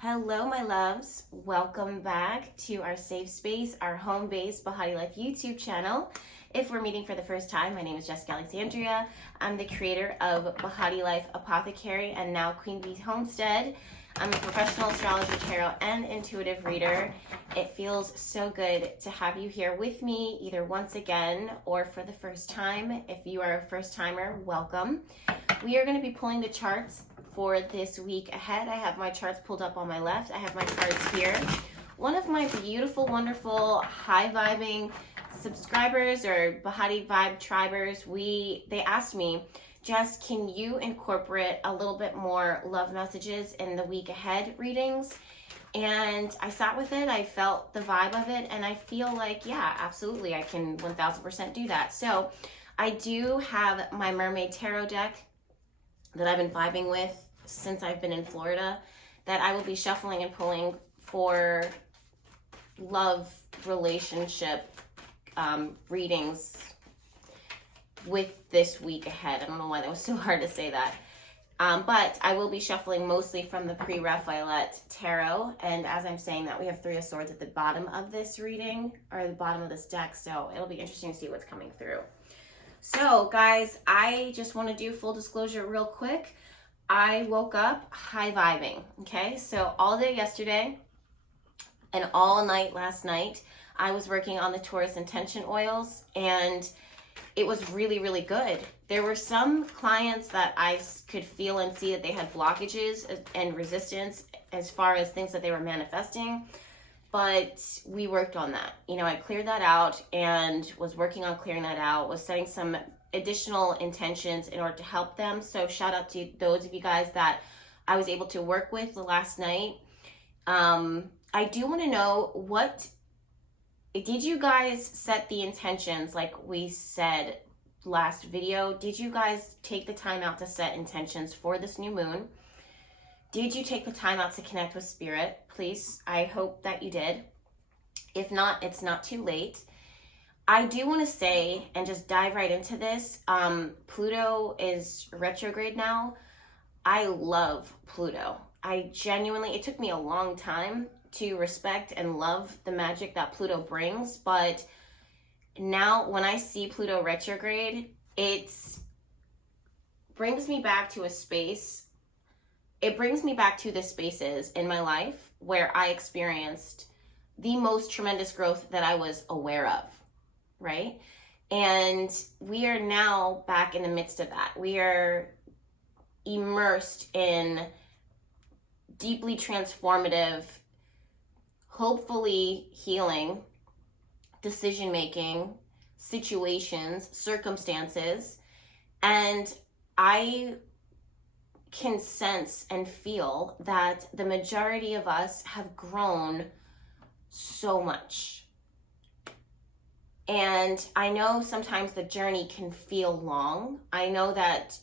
Hello, my loves. Welcome back to our safe space, our home-based Bahati Life YouTube channel. If we're meeting for the first time, my name is Jessica Alexandria. I'm the creator of Bahati Life Apothecary and now Queen Bee Homestead. I'm a professional astrologer, tarot, and intuitive reader. It feels so good to have you here with me, either once again or for the first time. If you are a first timer, welcome. We are going to be pulling the charts for this week ahead. I have my charts pulled up on my left. I have my cards here. One of my beautiful, wonderful, high-vibing subscribers or Bahati Vibe tribers, they asked me, Jess, can you incorporate a little bit more love messages in the week ahead readings? And I sat with it. I felt the vibe of it, and I feel like, yeah, absolutely, I can 1000% do that. So I do have my Mermaid Tarot deck that I've been vibing with since I've been in Florida that I will be shuffling and pulling for love relationship readings with this week ahead. I don't know why that was so hard to say that. But I will be shuffling mostly from the Pre-Raphaelite Tarot. And as I'm saying that, we have Three of Swords at the bottom of this reading, or the bottom of this deck. So it'll be interesting to see what's coming through. So guys, I just want to do full disclosure real quick. I woke up high vibing, okay? So all day yesterday and all night last night, I was working on the Taurus intention oils, and it was really, really good. There were some clients that I could feel and see that they had blockages and resistance as far as things that they were manifesting, but we worked on that. You know, I cleared that out and was working on clearing that out, was setting some additional intentions in order to help them. So shout out to those of you guys that I was able to work with the last night. I do want to know, did you guys set the intentions like we said last video? Did you guys take the time out to set intentions for this new moon? Did you take the time out to connect with spirit? Please, I hope that you did. If not, it's not too late. I do want to say, and just dive right into this, Pluto is retrograde now. I love Pluto. It took me a long time to respect and love the magic that Pluto brings, but now when I see Pluto retrograde, it brings me back to a space. It brings me back to the spaces in my life where I experienced the most tremendous growth that I was aware of, right? And we are now back in the midst of that. We are immersed in deeply transformative, hopefully healing, decision-making, situations, circumstances, and I can sense and feel that the majority of us have grown so much. And I know sometimes the journey can feel long. I know that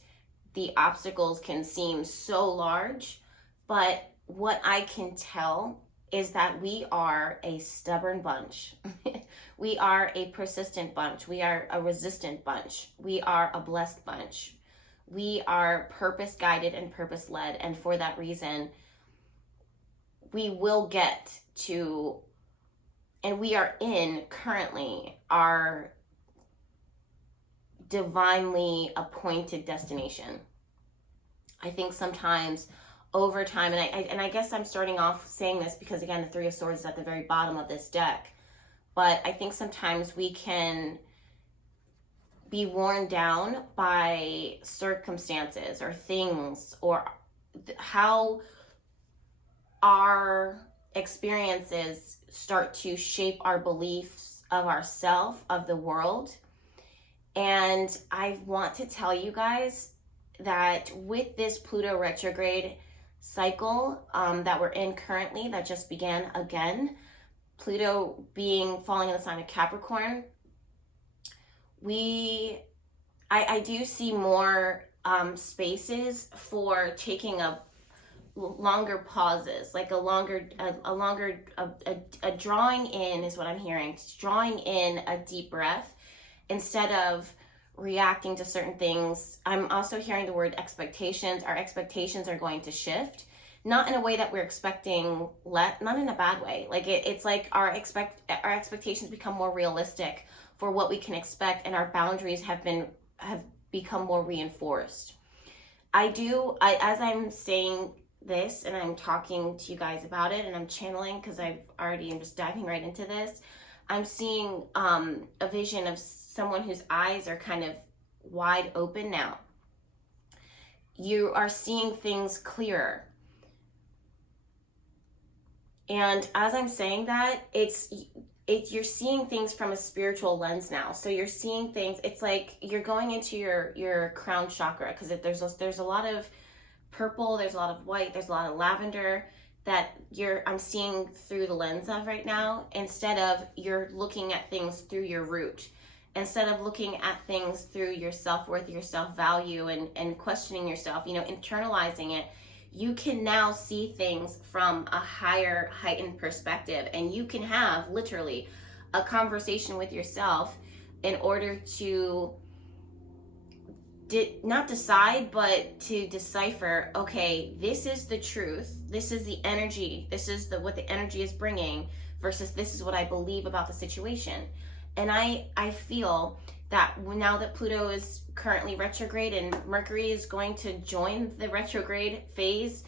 the obstacles can seem so large, but what I can tell is that we are a stubborn bunch. We are a persistent bunch. We are a resistant bunch. We are a blessed bunch. We are purpose-guided and purpose-led, and for that reason, we will get to, and we are in currently our divinely appointed destination. I think sometimes over time, and I guess I'm starting off saying this because, again, the Three of Swords is at the very bottom of this deck, but I think sometimes we can be worn down by circumstances or things, or how our experiences start to shape our beliefs of ourselves, of the world. And I want to tell you guys that with this Pluto retrograde cycle that we're in currently, that just began again, Pluto falling in the sign of Capricorn, I do see more spaces for taking a longer pauses, like a drawing in is what I'm hearing. It's drawing in a deep breath instead of reacting to certain things. I'm also hearing the word expectations. Our expectations are going to shift. not in a way that we're expecting, not in a bad way. Like it's like our expectations become more realistic for what we can expect, and our boundaries have become more reinforced. As I'm saying this and I'm talking to you guys about it and I'm channeling, because I'm just diving right into this, I'm seeing a vision of someone whose eyes are kind of wide open now. You are seeing things clearer. And as I'm saying that, you're seeing things from a spiritual lens now. So you're seeing things, it's like you're going into your crown chakra, because there's a lot of purple, there's a lot of white, there's a lot of lavender that I'm seeing through the lens of right now, instead of you're looking at things through your root. Instead of looking at things through your self-worth, your self-value, and questioning yourself, internalizing it, you can now see things from a higher, heightened perspective. And you can have literally a conversation with yourself in order to not decide, but to decipher, okay, this is the truth, this is the energy, this is what the energy is bringing, versus this is what I believe about the situation. And I feel that now that Pluto is currently retrograde and Mercury is going to join the retrograde phase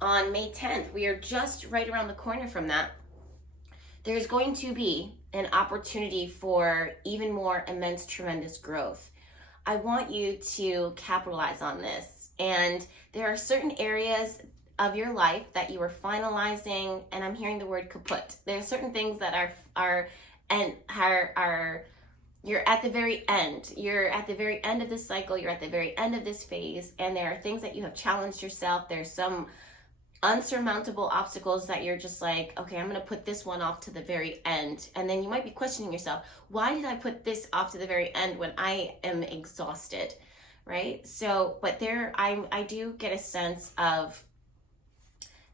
on May 10th, we are just right around the corner from that. There's going to be an opportunity for even more immense, tremendous growth. I want you to capitalize on this. And there are certain areas of your life that you are finalizing, and I'm hearing the word kaput. There are certain things that are you're at the very end. You're at the very end of this cycle. You're at the very end of this phase. And there are things that you have challenged yourself. There's some unsurmountable obstacles that you're just like, okay, I'm going to put this one off to the very end. And then you might be questioning yourself, why did I put this off to the very end when I am exhausted, right? So, but I do get a sense of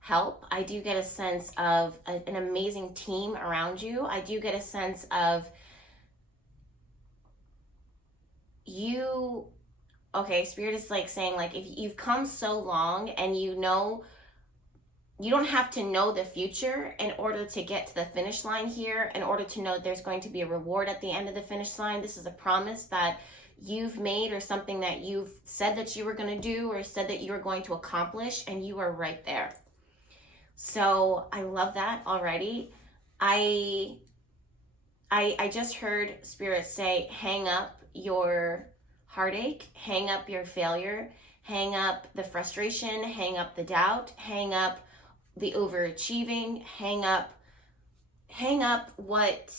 help. I do get a sense of an amazing team around you. I do get a sense of Spirit is like saying, like, if you've come so long and you don't have to know the future in order to get to the finish line here, in order to know there's going to be a reward at the end of the finish line. This is a promise that you've made, or something that you've said that you were going to do, or said that you were going to accomplish, and you are right there. So I love that already. I just heard Spirit say, hang up your heartache, hang up your failure, hang up the frustration, hang up the doubt, hang up the overachieving, hang up what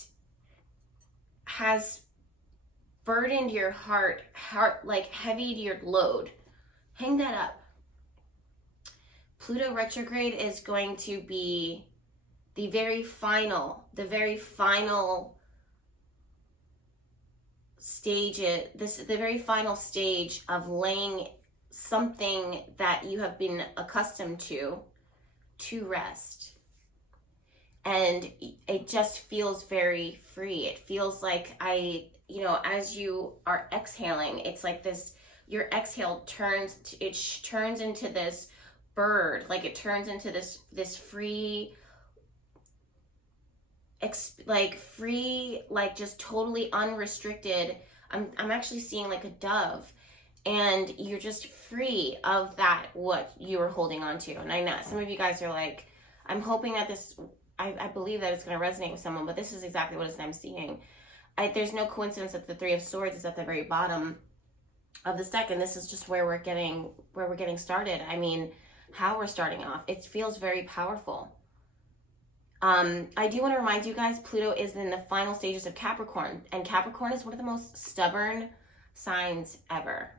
has burdened your heart, like heavied your load. Hang that up. Pluto retrograde is going to be the very final stage, the very final stage of laying something that you have been accustomed to rest. And it just feels very free. It feels like as you are exhaling, it's like this, your exhale turns into this bird, like it turns into this free, like just totally unrestricted. I'm actually seeing like a dove, and you're just free of that, what you were holding on to. And I know some of you guys are like, I'm hoping that this, I believe that it's going to resonate with someone, but this is exactly what I'm seeing. There's no coincidence that the Three of Swords is at the very bottom of this deck, and this is just where we're getting started. I mean, how we're starting off. It feels very powerful. I do want to remind you guys, Pluto is in the final stages of Capricorn, and Capricorn is one of the most stubborn signs ever.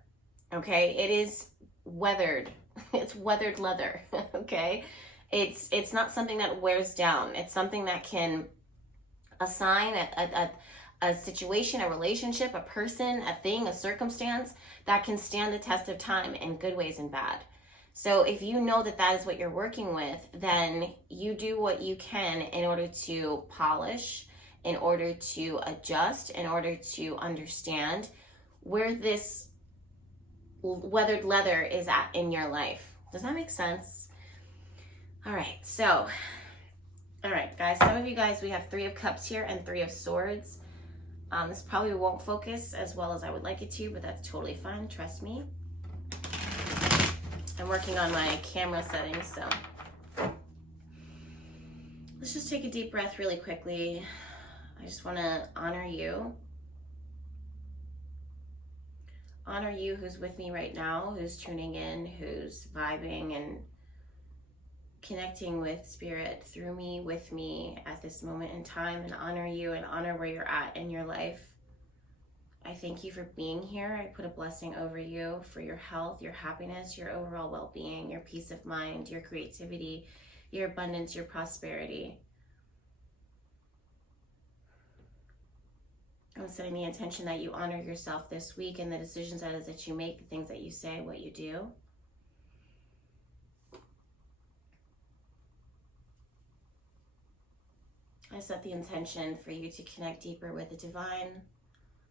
Okay, it is weathered. It's weathered leather. Okay, it's not something that wears down. It's something that can assign a situation, a relationship, a person, a thing, a circumstance that can stand the test of time in good ways and bad. So if you know that that is what you're working with, then you do what you can in order to polish, in order to adjust, in order to understand where this weathered leather is at in your life. Does that make sense? All right, so, all right, guys, some of you guys, we have 3 of Cups here and 3 of Swords. This probably won't focus as well as I would like it to, but that's totally fine, trust me. I'm working on my camera settings, so. Let's just take a deep breath really quickly. I just want to honor you. Honor you who's with me right now, who's tuning in, who's vibing and connecting with spirit through me, with me at this moment in time, and honor you and honor where you're at in your life. I thank you for being here. I put a blessing over you for your health, your happiness, your overall well-being, your peace of mind, your creativity, your abundance, your prosperity. I'm setting the intention that you honor yourself this week and the decisions that you make, the things that you say, what you do. I set the intention for you to connect deeper with the divine,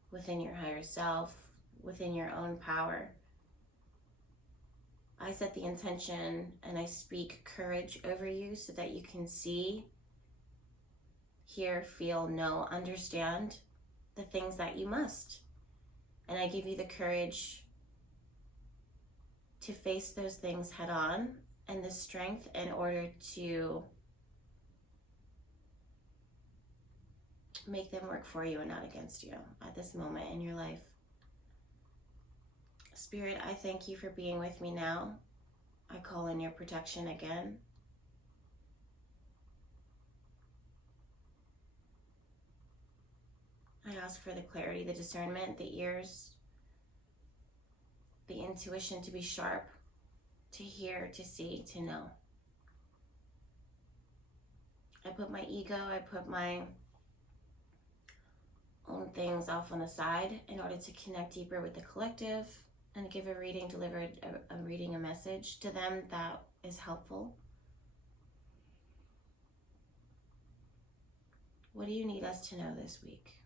within your higher self, within your own power. I set the intention and I speak courage over you so that you can see, hear, feel, know, understand the things that you must. And I give you the courage to face those things head on and the strength in order to make them work for you and not against you at this moment in your life. Spirit, I thank you for being with me now. I call in your protection again. I ask for the clarity, the discernment, the ears, the intuition to be sharp, to hear, to see, to know. I put my ego, I put my own things off on the side in order to connect deeper with the collective and give a reading, deliver a reading, a message to them that is helpful. What do you need us to know this week?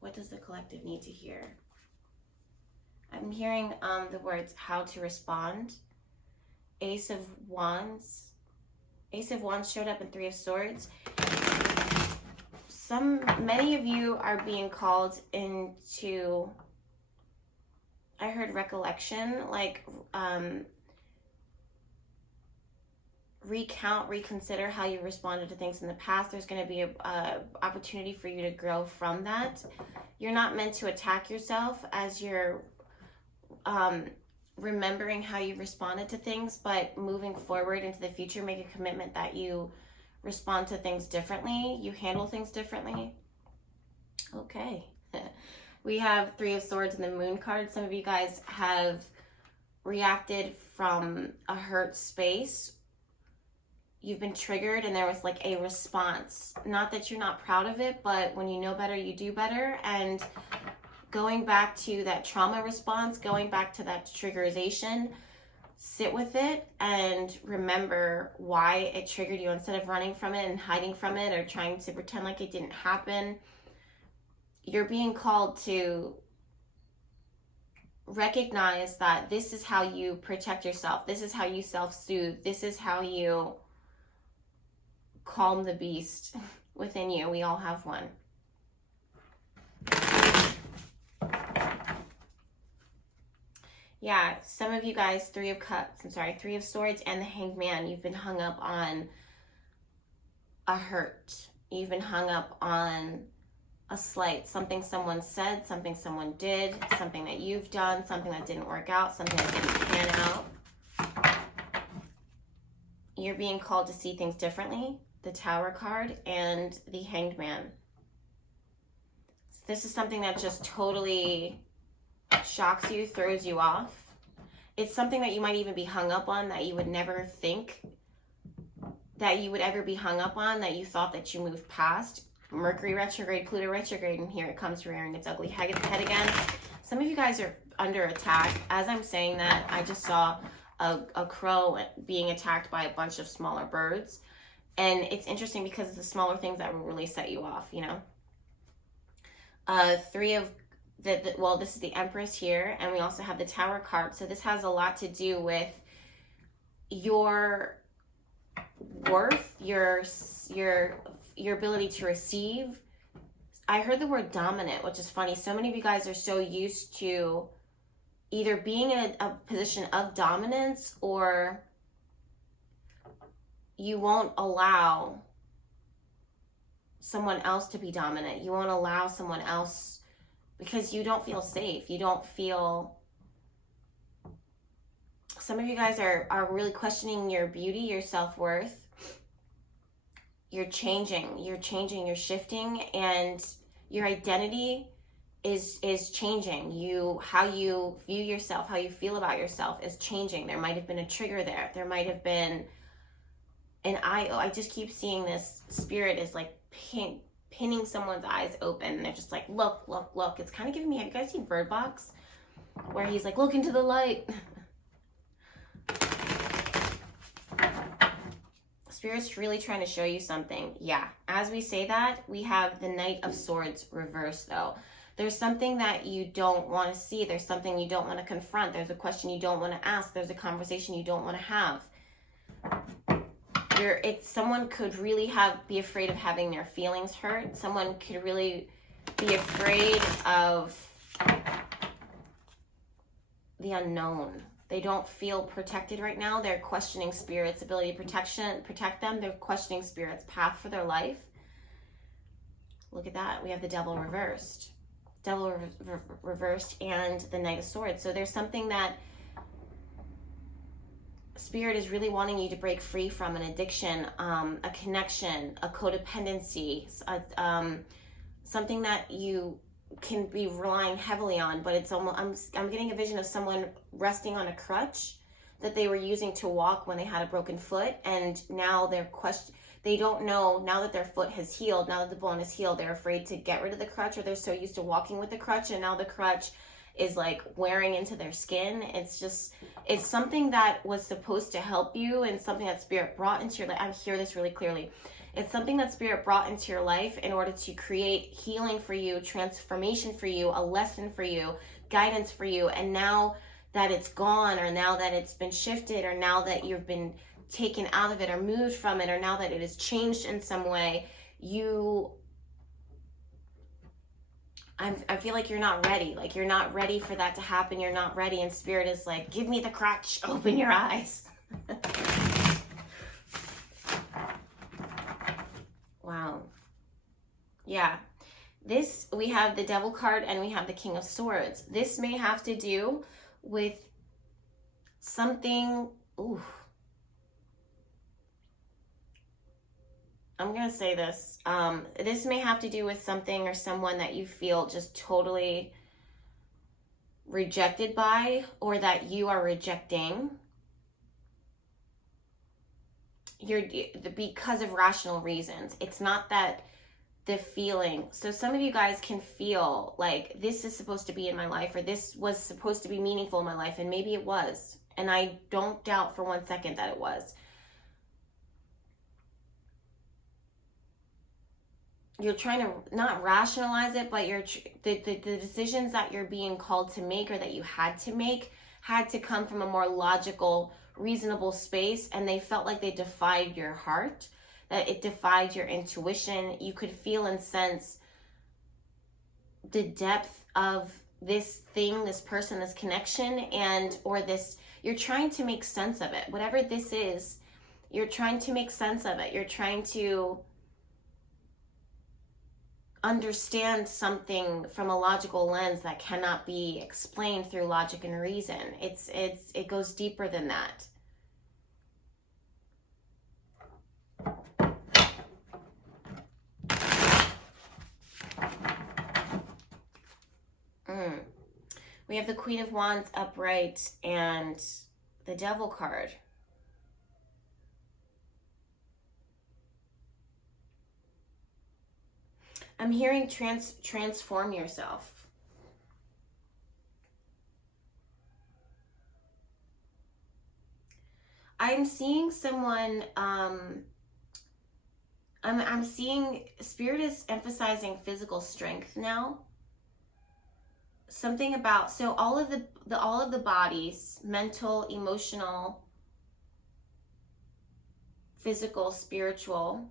What does the collective need to hear? I'm hearing the words how to respond. Ace of Wands. Ace of Wands showed up in 3 of Swords. Many of you are being called into, I heard recollection, like recount, reconsider how you responded to things in the past. There's going to be a opportunity for you to grow from that. You're not meant to attack yourself as you're remembering how you responded to things, but moving forward into the future, make a commitment that you respond to things differently, you handle things differently. Okay. We have 3 of Swords and the Moon card. Some of you guys have reacted from a hurt space. You've been triggered and there was like a response. Not that you're not proud of it, but when you know better, you do better. And going back to that trauma response, going back to that triggerization, sit with it and remember why it triggered you instead of running from it and hiding from it or trying to pretend like it didn't happen. You're being called to recognize that this is how you protect yourself. This is how you self-soothe. This is how you calm the beast within you. We all have one. Yeah, some of you guys, 3 of Swords and the Hanged Man, you've been hung up on a hurt. You've been hung up on a slight, something someone said, something someone did, something that you've done, something that didn't work out, something that didn't pan out. You're being called to see things differently, the Tower card and the Hanged Man. This is something that just totally shocks you, throws you off. It's something that you might even be hung up on that you would never think that you would ever be hung up on, that you thought that you moved past. Mercury retrograde, Pluto retrograde, and here it comes rearing its ugly head again. Some of you guys are under attack. As I'm saying that, I just saw a crow being attacked by a bunch of smaller birds. And it's interesting because it's the smaller things that will really set you off, you know. This is the Empress here, and we also have the Tower card. So this has a lot to do with your worth, your ability to receive. I heard the word dominant, which is funny. So many of you guys are so used to either being in a position of dominance, or you won't allow someone else to be dominant. You won't allow someone else because you don't feel safe. You don't feel... Some of you guys are really questioning your beauty, your self-worth. You're changing, you're shifting, and your identity is changing. How you view yourself, how you feel about yourself is changing. There might have been a trigger there. There might have been an eye. I just keep seeing this spirit is like pinning someone's eyes open. And they're just like, look, look, look. It's kind of giving me, have you guys seen Bird Box? Where he's like, look into the light. Spirit's really trying to show you something. Yeah, as we say that, we have the Knight of Swords reversed though. There's something that you don't want to see. There's something you don't want to confront. There's a question you don't want to ask. There's a conversation you don't want to have. Someone could really be afraid of having their feelings hurt. Someone could really be afraid of the unknown. They don't feel protected right now. They're questioning Spirit's ability to protect them. They're questioning Spirit's path for their life. Look at that. We have the Devil reversed. Devil reversed and the Knight of Swords. So there's something that Spirit is really wanting you to break free from: an addiction, a connection, a codependency, something that you can be relying heavily on, but it's almost, I'm getting a vision of someone resting on a crutch that they were using to walk when they had a broken foot, and now they don't know, now that their foot has healed, now that the bone is healed, they're afraid to get rid of the crutch, or they're so used to walking with the crutch, and now the crutch is like wearing into their skin. It's something that was supposed to help you, and something that Spirit brought into your life. I hear this really clearly. It's something that Spirit brought into your life in order to create healing for you, transformation for you, a lesson for you, guidance for you. And now that it's gone, or now that it's been shifted, or now that you've been taken out of it or moved from it, or now that it has changed in some way, I feel like you're not ready. Like you're not ready for that to happen. You're not ready. And Spirit is like, give me the crutch, open your eyes. Wow. Yeah. We have the Devil card and we have the King of Swords. This may have to do with something, I'm going to say this. This may have to do with something or someone that you feel just totally rejected by, or that you are rejecting. Because of rational reasons. It's not that the feeling. So some of you guys can feel like this is supposed to be in my life, or this was supposed to be meaningful in my life, and maybe it was. And I don't doubt for 1 second that it was. You're trying to not rationalize it, but the decisions that you're being called to make, or that you had to make, had to come from a more logical, reasonable space, and they felt like they defied your heart, that it defied your intuition. You could feel and sense the depth of this thing, this person, this connection, you're trying to make sense of it. Whatever this is, you're trying to make sense of it. You're trying to understand something from a logical lens that cannot be explained through logic and reason. It goes deeper than that. We have the Queen of Wands upright and the Devil card. I'm hearing transform yourself. I'm seeing someone, I'm seeing Spirit is emphasizing physical strength now. Something about, so all of the bodies, mental, emotional, physical, spiritual,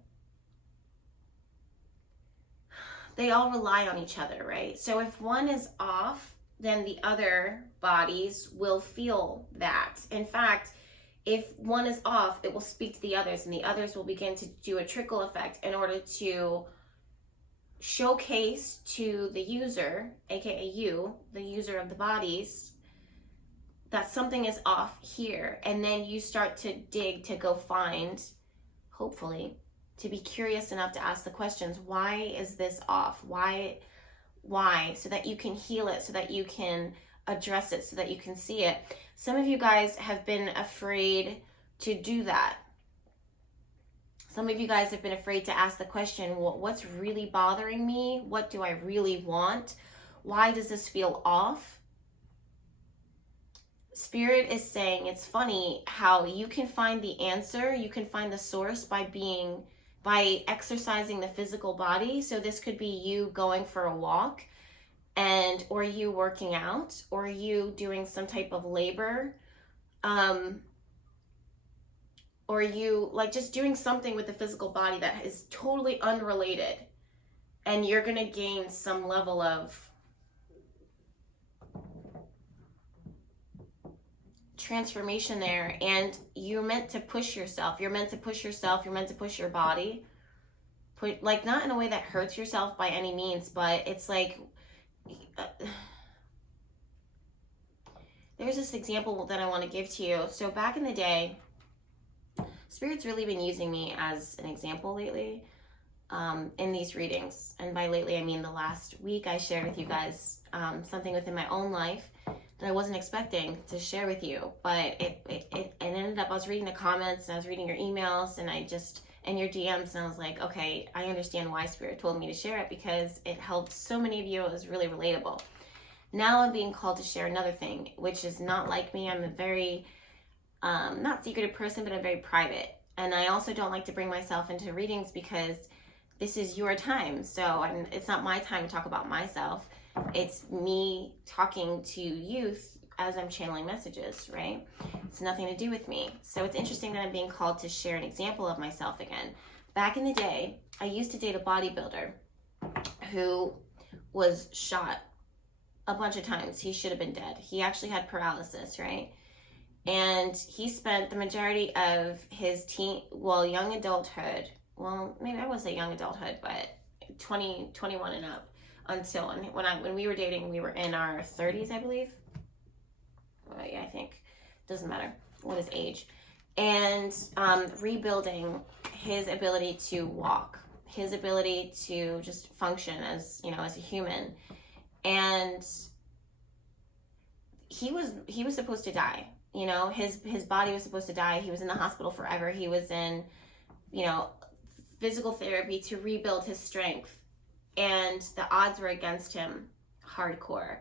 they all rely on each other, right? So if one is off, then the other bodies will feel that. In fact, if one is off, it will speak to the others, and the others will begin to do a trickle effect in order to showcase to the user, aka you, the user of the bodies, that something is off here. And then you start to dig to go find, hopefully, to be curious enough to ask the questions, why is this off? Why? So that you can heal it, so that you can address it, so that you can see it. Some of you guys have been afraid to do that. Some of you guys have been afraid to ask the question, what's really bothering me? What do I really want? Why does this feel off? Spirit is saying, it's funny how you can find the answer, you can find the source by exercising the physical body. So this could be you going for a walk, or you working out, or you doing some type of labor, or you like just doing something with the physical body that is totally unrelated, and you're going to gain some level of transformation there. And you're meant to push yourself. You're meant to push yourself. You're meant to push your body. Like, not in a way that hurts yourself by any means, but it's like, there's this example that I want to give to you. So back in the day, Spirit's really been using me as an example lately in these readings. And by lately, I mean the last week I shared with you guys something within my own life that I wasn't expecting to share with you. But it ended up, I was reading the comments and I was reading your emails and your DMs, and I was like, okay, I understand why Spirit told me to share it, because it helped so many of you. It was really relatable. Now I'm being called to share another thing, which is not like me. I'm a very, not secretive person, but I'm very private. And I also don't like to bring myself into readings because this is your time. So it's not my time to talk about myself. It's me talking to you as I'm channeling messages, right? It's nothing to do with me. So it's interesting that I'm being called to share an example of myself again. Back in the day, I used to date a bodybuilder who was shot a bunch of times. He should have been dead. He actually had paralysis, right? And he spent the majority of his young adulthood, well, maybe I wouldn't say young adulthood, but 21 and up, until when we were dating, we were in our 30s, I believe. Well, yeah, I think. Doesn't matter what his age. And rebuilding his ability to walk, his ability to just function as a human. And he was supposed to die. His body was supposed to die. He was in the hospital forever. He was in, physical therapy to rebuild his strength. And the odds were against him hardcore.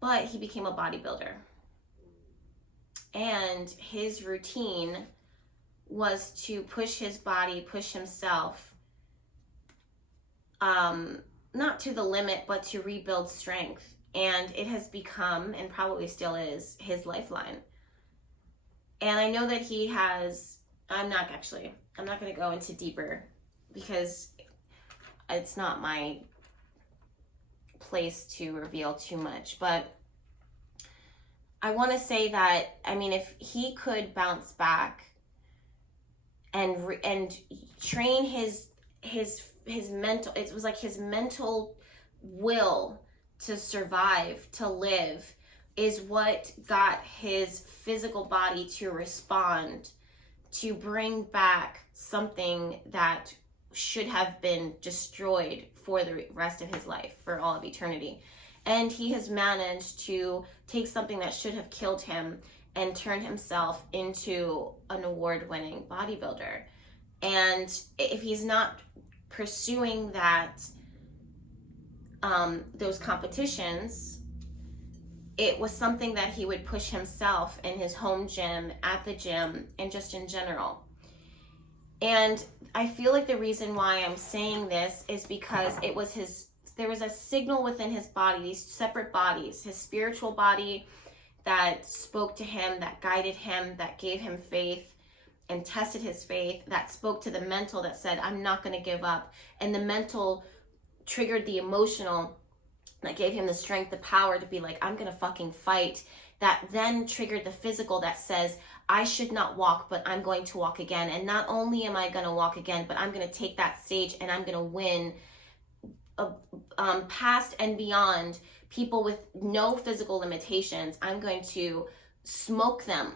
But he became a bodybuilder. And his routine was to push his body, push himself, not to the limit, but to rebuild strength. And it has become, and probably still is, his lifeline. And I know that he has, I'm not going to go into deeper because it's not my place to reveal too much. But I want to say that, if he could bounce back and train his mental, it was like his mental will to survive, to live, is what got his physical body to respond, to bring back something that should have been destroyed for the rest of his life, for all of eternity. And he has managed to take something that should have killed him and turn himself into an award-winning bodybuilder. And if he's not pursuing that, those competitions, it was something that he would push himself in his home gym, at the gym, and just in general. And I feel like the reason why I'm saying this is because there was a signal within his body, these separate bodies, his spiritual body that spoke to him, that guided him, that gave him faith, and tested his faith, that spoke to the mental that said, I'm not going to give up. And the mental triggered the emotional that gave him the strength, the power to be like, I'm going to fucking fight. That then triggered the physical that says, I should not walk, but I'm going to walk again. And not only am I going to walk again, but I'm going to take that stage and I'm going to win past and beyond people with no physical limitations. I'm going to smoke them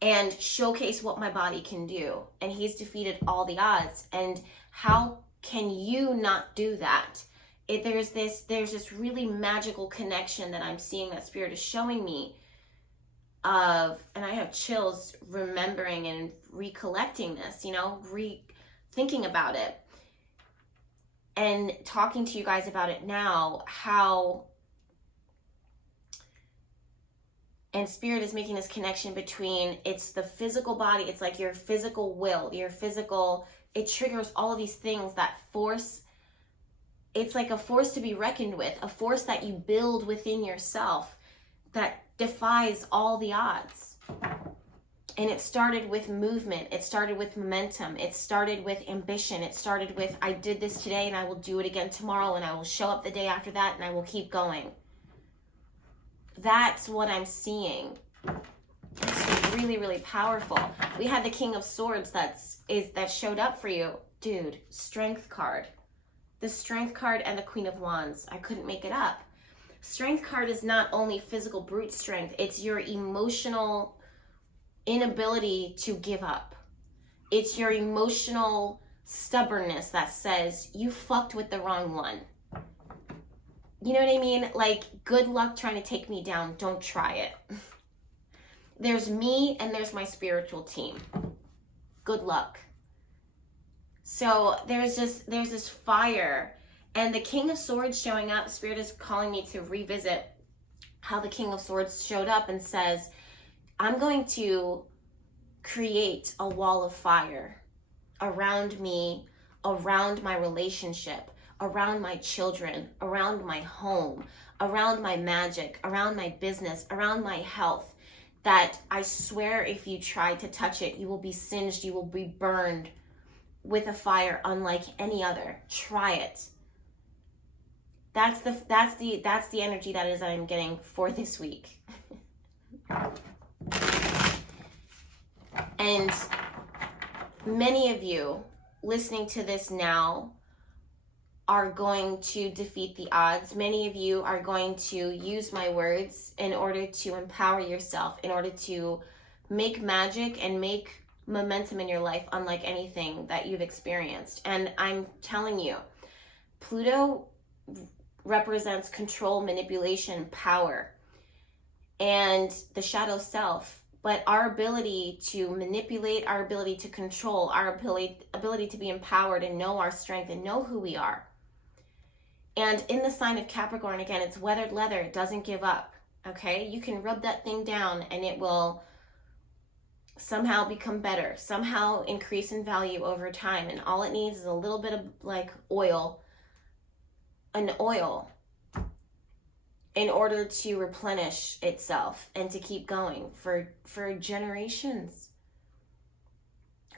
and showcase what my body can do. And he's defeated all the odds. And how can you not do that? There's this really magical connection that I'm seeing that Spirit is showing me of, and I have chills remembering and recollecting this, thinking about it and talking to you guys about it now, how, and Spirit is making this connection between, it's the physical body, it's like your physical will, it triggers all of these things that force. It's like a force to be reckoned with, a force that you build within yourself that defies all the odds. And it started with movement. It started with momentum. It started with ambition. It started with, I did this today and I will do it again tomorrow, and I will show up the day after that and I will keep going. That's what I'm seeing. It's really, really powerful. We had the King of Swords that showed up for you. Dude, Strength card. The Strength card and the Queen of Wands. I couldn't make it up. Strength card is not only physical brute strength, it's your emotional inability to give up. It's your emotional stubbornness that says, you fucked with the wrong one. You know what I mean? Like, good luck trying to take me down. Don't try it. There's me and there's my spiritual team. Good luck. So there's this fire, and the King of Swords showing up, Spirit is calling me to revisit how the King of Swords showed up and says, I'm going to create a wall of fire around me, around my relationship, around my children, around my home, around my magic, around my business, around my health, that I swear if you try to touch it, you will be singed, you will be burned with a fire unlike any other. Try it. That's the energy that is I'm getting for this week. And many of you listening to this now are going to defeat the odds. Many of you are going to use my words in order to empower yourself, in order to make magic and make momentum in your life unlike anything that you've experienced. And I'm telling you, Pluto represents control, manipulation, power, and the shadow self. But our ability to manipulate, our ability to control, our ability to be empowered and know our strength and know who we are. And in the sign of Capricorn, again, it's weathered leather. It doesn't give up, okay? You can rub that thing down and it will somehow become better, somehow increase in value over time. And all it needs is a little bit of like oil, an oil, in order to replenish itself and to keep going for generations.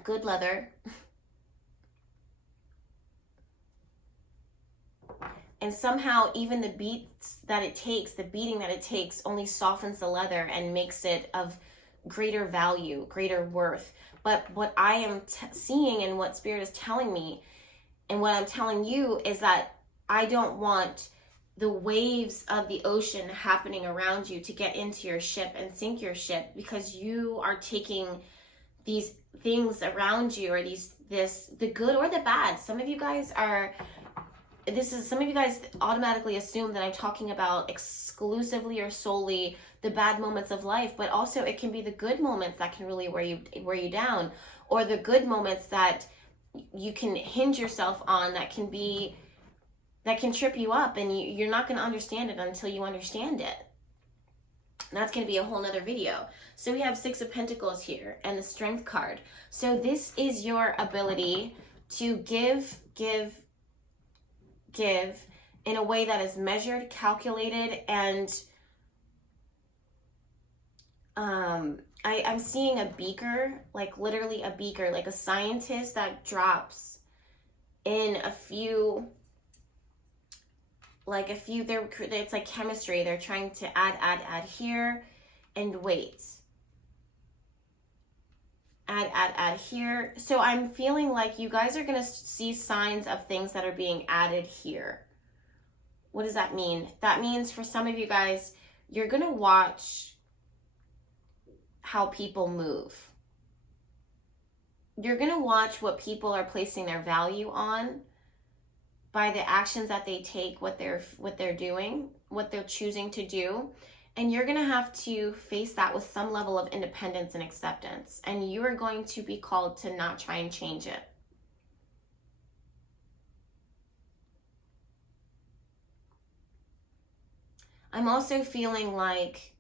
Good leather. And somehow even the beats that it takes, the beating that it takes, only softens the leather and makes it of greater value, greater worth. But what I am seeing and what Spirit is telling me and what I'm telling you is that I don't want the waves of the ocean happening around you to get into your ship and sink your ship, because you are taking these things around you, or the good or the bad. Some of you guys automatically assume that I'm talking about exclusively or solely the bad moments of life, but also it can be the good moments that can really wear you down, or the good moments that you can hinge yourself on that can trip you up, and you're not going to understand it until you understand it. And that's going to be a whole nother video. So we have 6 of Pentacles here and the Strength card. So this is your ability to give in a way that is measured, calculated, and I'm seeing a beaker, like literally a beaker, like a scientist that drops in a few, it's like chemistry. They're trying to add here and wait. Add here. So I'm feeling like you guys are going to see signs of things that are being added here. What does that mean? That means for some of you guys, you're going to watch how people move. You're going to watch what people are placing their value on by the actions that they take, what they're doing, what they're choosing to do. And you're going to have to face that with some level of independence and acceptance. And you are going to be called to not try and change it. I'm also feeling like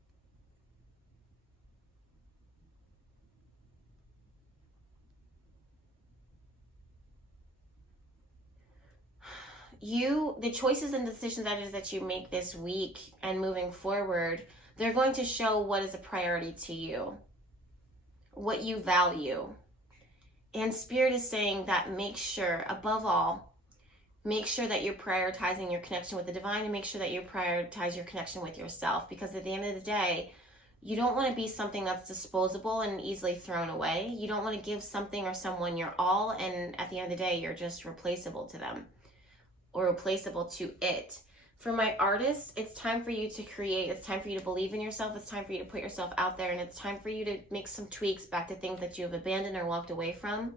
the choices and decisions that you make this week and moving forward, they're going to show what is a priority to you, what you value. And Spirit is saying that make sure, above all, make sure that you're prioritizing your connection with the divine, and make sure that you prioritize your connection with yourself. Because at the end of the day, you don't want to be something that's disposable and easily thrown away. You don't want to give something or someone your all, and at the end of the day, you're just replaceable to them or replaceable to it. For my artists, it's time for you to create. It's time for you to believe in yourself. It's time for you to put yourself out there, and it's time for you to make some tweaks back to things that you have abandoned or walked away from.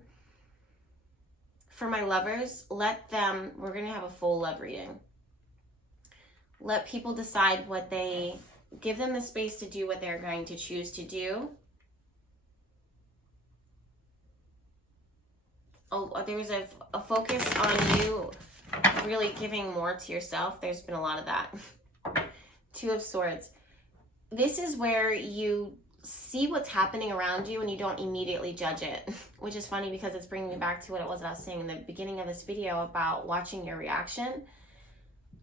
For my lovers, we're going to have a full love reading. Let people decide give them the space to do what they're going to choose to do. Oh, there's a focus on you really giving more to yourself. There's been a lot of that. Two of Swords. This is where you see what's happening around you and you don't immediately judge it, which is funny because it's bringing me back to what it was I was saying in the beginning of this video about watching your reaction,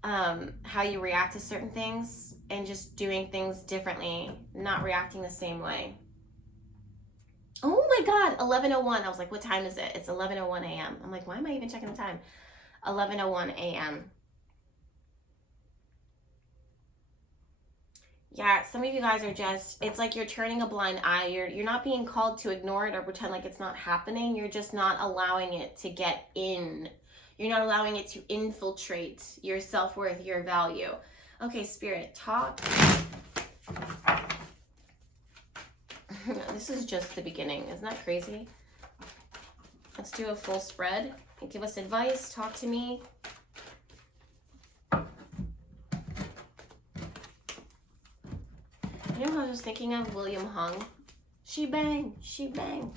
how you react to certain things and just doing things differently, not reacting the same way. Oh my God, 11:01. I was like, what time is it? It's 11:01 a.m. I'm like, why am I even checking the time? 11:01 a.m. Yeah, some of you guys are just, it's like you're turning a blind eye. You're not being called to ignore it or pretend like it's not happening. You're just not allowing it to get in. You're not allowing it to infiltrate your self-worth, your value. Okay, Spirit, talk. This is just the beginning. Isn't that crazy? Let's do a full spread. Give us advice. Talk to me. You know who I was thinking of? William Hung. She bang. She bang.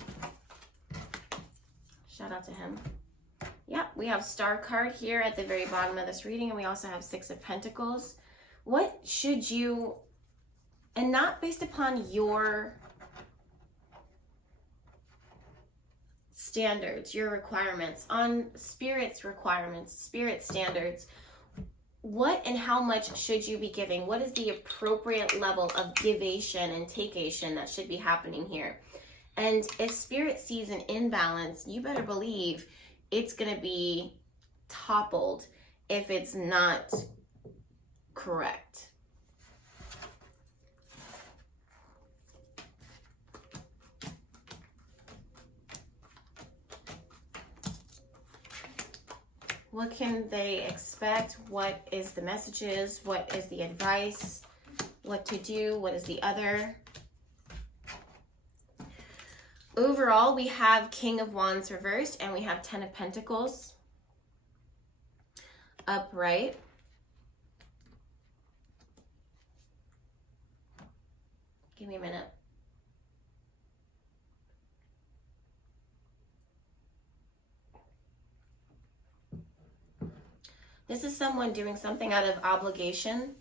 Shout out to him. Yeah, we have Star card here at the very bottom of this reading, and we also have Six of Pentacles. What should you, and not based upon your standards, your requirements, on Spirit's requirements, Spirit standards, what and how much should you be giving? What is the appropriate level of givation and takeation that should be happening here? And if Spirit sees an imbalance, you better believe it's going to be toppled if it's not correct. What can they expect? What is the messages? What is the advice? What to do? What is the other? Overall, we have King of Wands reversed and we have Ten of Pentacles upright. Give me a minute. This is someone doing something out of obligation.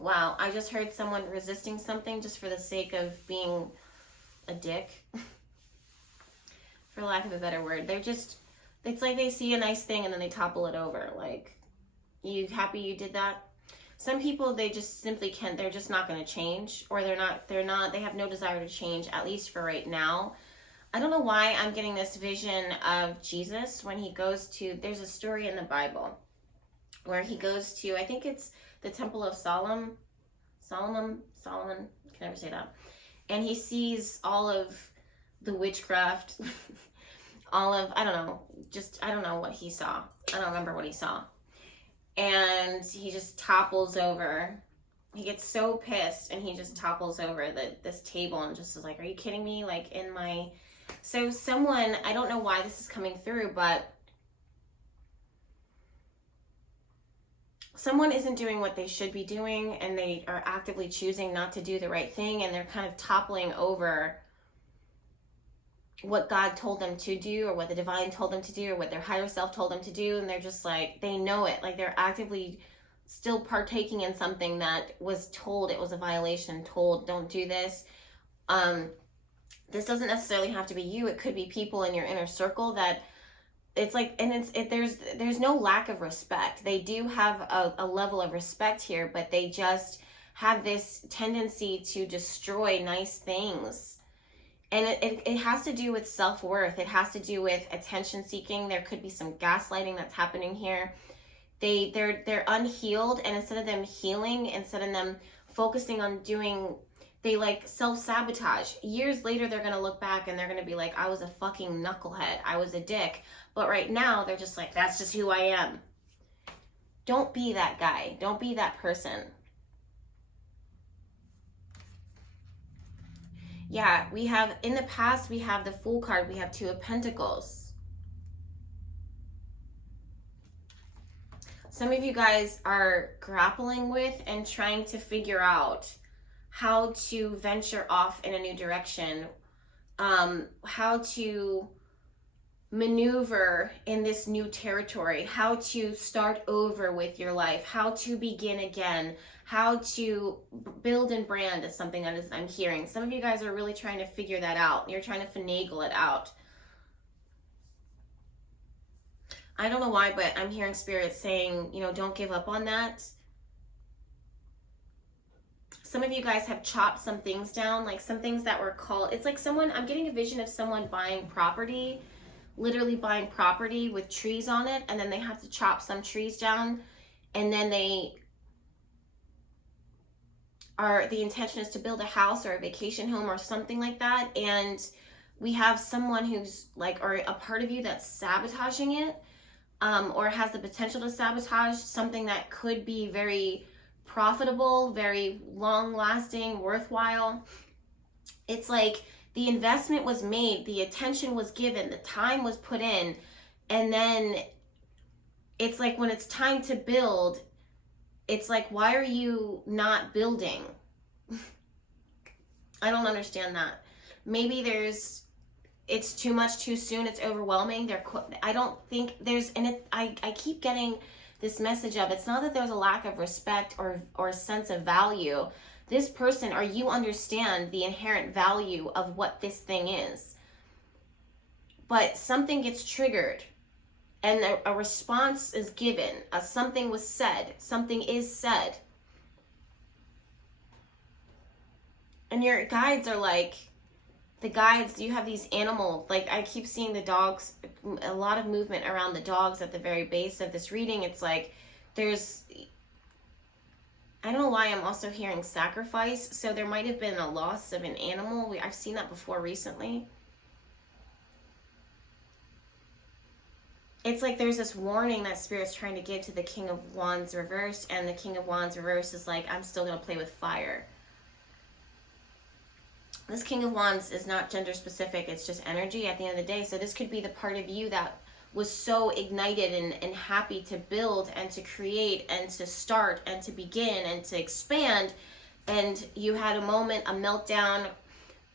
Wow, I just heard someone resisting something just for the sake of being a dick. For lack of a better word. They're just, it's like they see a nice thing and then they topple it over. Like, you happy you did that? Some people, they just simply can't, they're just not going to change, or they have no desire to change, at least for right now. I don't know why I'm getting this vision of Jesus when he goes to, there's a story in the Bible where he goes to, I think it's the Temple of Solomon, can never say that. And he sees all of the witchcraft, all of, I don't know what he saw. I don't remember what he saw. And he just topples over. He gets so pissed and he just topples over this table and just is like, are you kidding me? Like in my, so someone, I don't know why this is coming through, but someone isn't doing what they should be doing, and they are actively choosing not to do the right thing, and they're kind of toppling over what God told them to do, or what the divine told them to do, or what their higher self told them to do, and they're just like, they know it, like they're actively still partaking in something that was told it was a violation, told don't do this. This doesn't necessarily have to be you. It could be people in your inner circle that it's like, and there's no lack of respect. They do have a level of respect here, but they just have this tendency to destroy nice things. And it has to do with self-worth. It has to do with attention seeking. There could be some gaslighting that's happening here. They're unhealed, and instead of them healing, instead of them focusing on doing, they like self-sabotage. Years later, they're going to look back and they're going to be like, I was a fucking knucklehead. I was a dick. But right now, they're just like, that's just who I am. Don't be that guy. Don't be that person. Yeah, we have, in the past, we have the Fool card. We have Two of Pentacles. Some of you guys are grappling with and trying to figure out how to venture off in a new direction, how to maneuver in this new territory, how to start over with your life, how to begin again, how to build and brand is something that I'm hearing. Some of you guys are really trying to figure that out. You're trying to finagle it out. I don't know why, but I'm hearing Spirit saying, don't give up on that. Some of you guys have chopped some things down, like some things that were called, it's like someone, I'm getting a vision of someone buying property, literally buying property with trees on it, and then they have to chop some trees down, and then the intention is to build a house or a vacation home or something like that, and we have someone who's like, or a part of you that's sabotaging it, or has the potential to sabotage something that could be very profitable, very long-lasting, worthwhile. It's like the investment was made, the attention was given, the time was put in, and then it's like when it's time to build, it's like, why are you not building? I don't understand that. Maybe it's too much too soon, it's overwhelming. I don't think there's, and I keep getting this message of, it's not that there's a lack of respect or sense of value. This person, or you understand the inherent value of what this thing is. But something gets triggered and a response is given. Something was said. Something is said. And your guides are like, the guides, you have these animal, like I keep seeing the dogs, a lot of movement around the dogs at the very base of this reading. It's like there's, I don't know why I'm also hearing sacrifice. So there might have been a loss of an animal. I've seen that before recently. It's like there's this warning that Spirit's trying to give to the King of Wands reversed, and the King of Wands reversed is like, I'm still going to play with fire. This King of Wands is not gender specific, it's just energy at the end of the day. So this could be the part of you that was so ignited and happy to build and to create and to start and to begin and to expand, and you had a moment, a meltdown.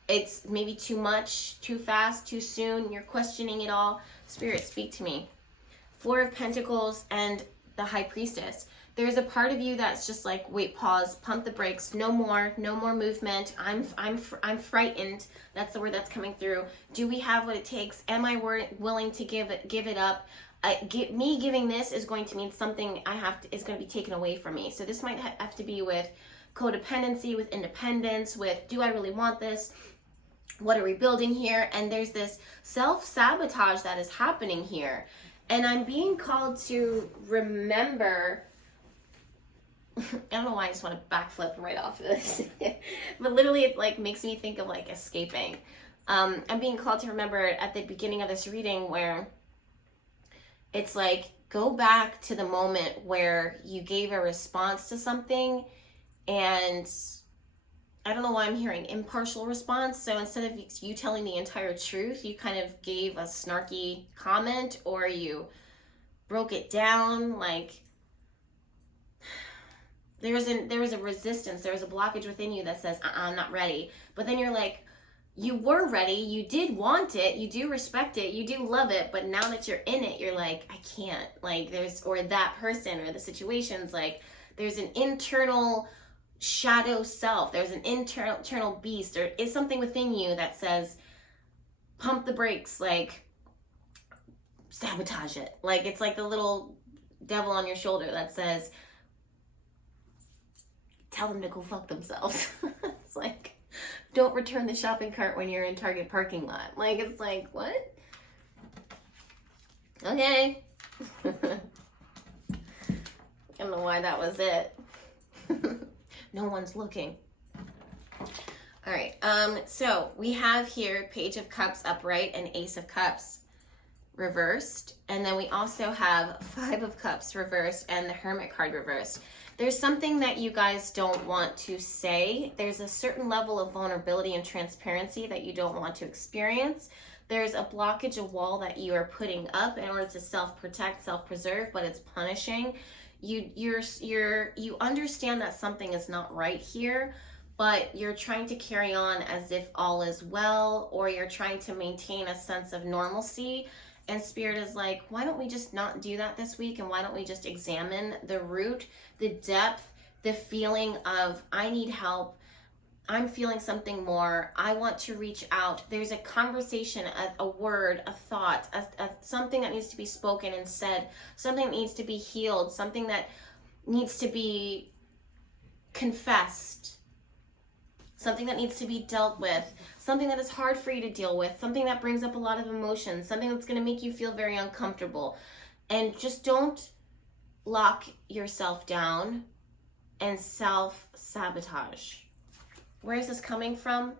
It's maybe too much, too fast, too soon. You're questioning it all. Spirit, speak to me. Four of Pentacles and the High Priestess. There's a part of you that's just like, wait, pause, pump the brakes, no more movement. I'm frightened. That's the word that's coming through. Do we have what it takes? Am I willing to give it up? Me giving this is going to mean something is going to be taken away from me. So this might have to be with codependency, with independence, with, do I really want this? What are we building here? And there's this self-sabotage that is happening here. And I'm being called to remember, I don't know why I just want to backflip right off of this, but literally it like makes me think of like escaping. I'm being called to remember at the beginning of this reading where it's like, go back to the moment where you gave a response to something, and I don't know why I'm hearing impartial response. So instead of you telling the entire truth, you kind of gave a snarky comment, or you broke it down. Like there was a resistance, there was a blockage within you that says, I'm not ready. But then you're like, you were ready, you did want it, you do respect it, you do love it, but now that you're in it, you're like, I can't. Like or that person or the situation's like, there's an internal shadow self, there's an internal beast, there is something within you that says, pump the brakes, like sabotage it. Like it's like the little devil on your shoulder that says, tell them to go fuck themselves. It's like, don't return the shopping cart when you're in Target parking lot. Like it's like, what? Okay. I don't know why that was it. No one's looking. All right, so we have here Page of Cups upright and Ace of Cups reversed. And then we also have Five of Cups reversed and the Hermit card reversed. There's something that you guys don't want to say. There's a certain level of vulnerability and transparency that you don't want to experience. There's a blockage, a wall that you are putting up in order to self-protect, self-preserve, but it's punishing. You understand that something is not right here, but you're trying to carry on as if all is well, or you're trying to maintain a sense of normalcy. And Spirit is like, why don't we just not do that this week? And why don't we just examine the root, the depth, the feeling of, I need help, I'm feeling something more, I want to reach out. There's a conversation, a word, a thought, something that needs to be spoken and said, something that needs to be healed, something that needs to be confessed, something that needs to be dealt with, something that is hard for you to deal with, something that brings up a lot of emotions, something that's going to make you feel very uncomfortable. And just don't lock yourself down and self-sabotage. Where is this coming from?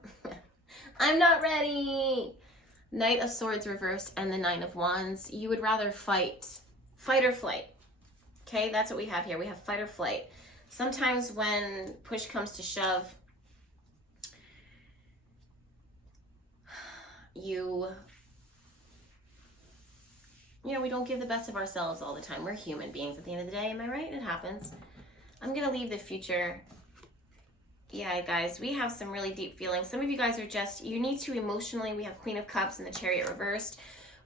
I'm not ready. Knight of Swords reversed and the Nine of Wands. You would rather fight or flight. Okay, that's what we have here. We have fight or flight. Sometimes when push comes to shove, we don't give the best of ourselves all the time. We're human beings at the end of the day. Am I right? It happens. I'm going to leave the future. Yeah, guys, we have some really deep feelings. Some of you guys are just, you need to emotionally, we have Queen of Cups and the Chariot reversed.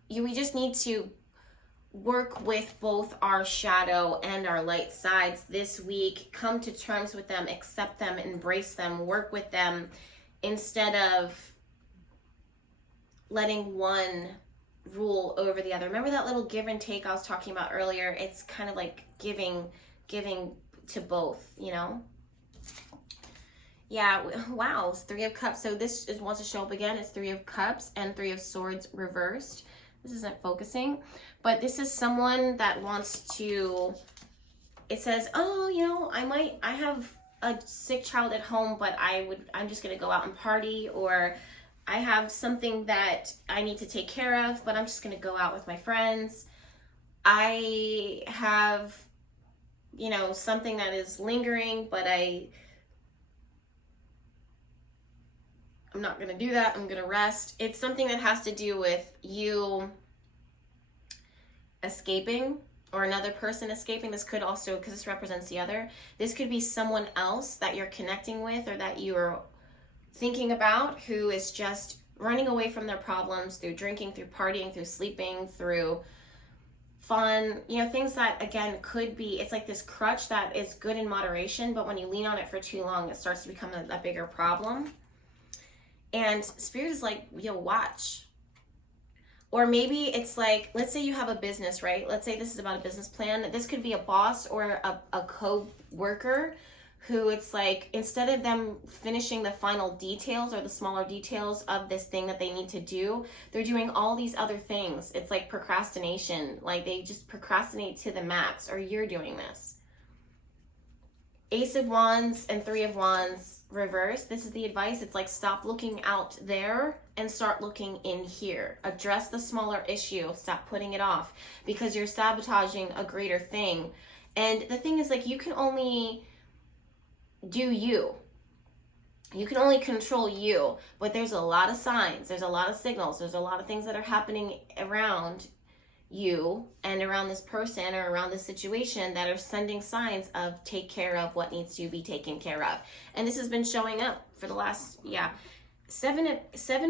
We just need to work with both our shadow and our light sides this week. Come to terms with them, accept them, embrace them, work with them, instead of letting one rule over the other. Remember that little give and take I was talking about earlier? It's kind of like giving to both, Yeah, wow, it's Three of Cups. So this wants to show up again. It's Three of Cups and Three of Swords reversed. This isn't focusing, but this is someone that wants to, it says, oh, I have a sick child at home, but I'm just going to go out and party, or I have something that I need to take care of, but I'm just going to go out with my friends. I have, something that is lingering, but I'm not going to do that. I'm going to rest. It's something that has to do with you escaping or another person escaping. This could also, because this represents the other, this could be someone else that you're connecting with or that you're thinking about who is just running away from their problems through drinking, through partying, through sleeping, through fun, you know, things that, again, could be, it's like this crutch that is good in moderation, but when you lean on it for too long, it starts to become a bigger problem. And Spirit is like, yo, watch. Or maybe it's like, let's say you have a business, right? Let's say this is about a business plan. This could be a boss or a co-worker who it's like, instead of them finishing the final details or the smaller details of this thing that they need to do, they're doing all these other things. It's like procrastination. Like they just procrastinate to the max, or you're doing this. Ace of Wands and Three of Wands reverse. This is the advice. It's like, stop looking out there and start looking in here. Address the smaller issue. Stop putting it off, because you're sabotaging a greater thing. And the thing is, like, you can only do you. You can only control you, but there's a lot of signs. There's a lot of signals. There's a lot of things that are happening around you and around this person or around this situation that are sending signs of take care of what needs to be taken care of. And this has been showing up for the last, Seven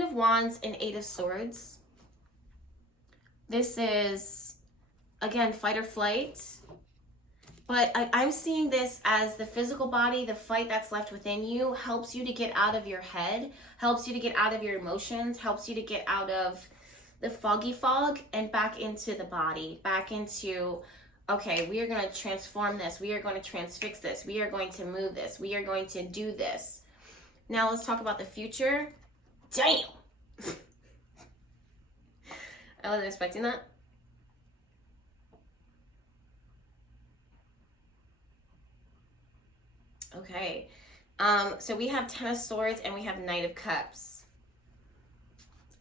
of Wands and Eight of Swords. This is, again, fight or flight. But I'm seeing this as the physical body, the fight that's left within you, helps you to get out of your head, helps you to get out of your emotions, helps you to get out of the foggy fog and back into the body, back into, okay, we are going to transform this. We are going to transfix this. We are going to move this. We are going to do this. Now let's talk about the future. Damn! I wasn't expecting that. Okay, so we have Ten of Swords and we have Knight of Cups.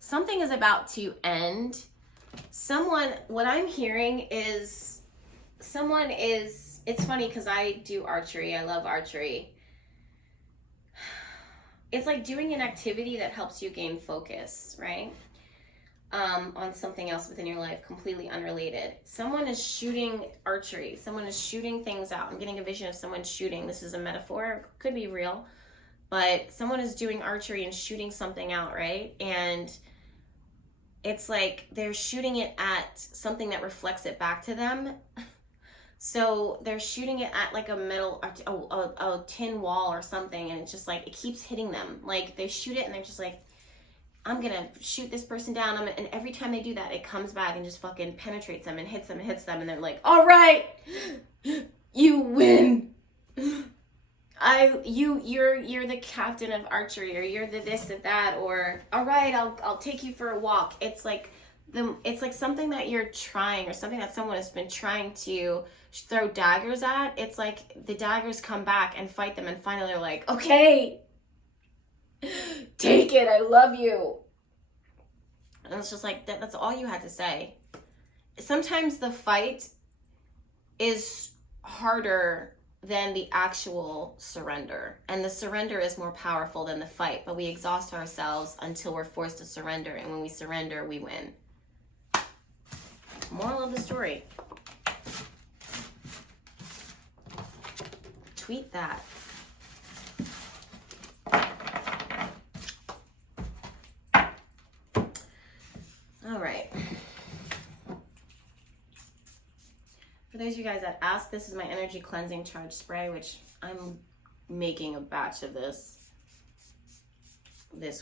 Something is about to end. What I'm hearing is, it's funny because I do archery. I love archery. It's like doing an activity that helps you gain focus, right? On something else within your life, completely unrelated. Someone is shooting archery. Someone is shooting things out. I'm getting a vision of someone shooting. This is a metaphor. Could be real. But someone is doing archery and shooting something out, right? And it's like they're shooting it at something that reflects it back to them. So they're shooting it at like a metal, a tin wall or something. And it's just like, it keeps hitting them. Like they shoot it and they're just like, I'm going to shoot this person down. And every time they do that, it comes back and just fucking penetrates them and hits them and hits them. And they're like, all right, you win. You're the captain of archery, or you're the this and that, or all right, I'll take you for a walk. It's like something that you're trying, or something that someone has been trying to throw daggers at. It's like the daggers come back and fight them. And finally they're like, okay, take it, I love you. And it's just like, that's all you had to say. Sometimes the fight is harder than the actual surrender. And the surrender is more powerful than the fight. But we exhaust ourselves until we're forced to surrender. And when we surrender, we win. Moral of the story. Tweet that. All right. For those of you guys that asked, this is my energy cleansing charge spray, which I'm making a batch of this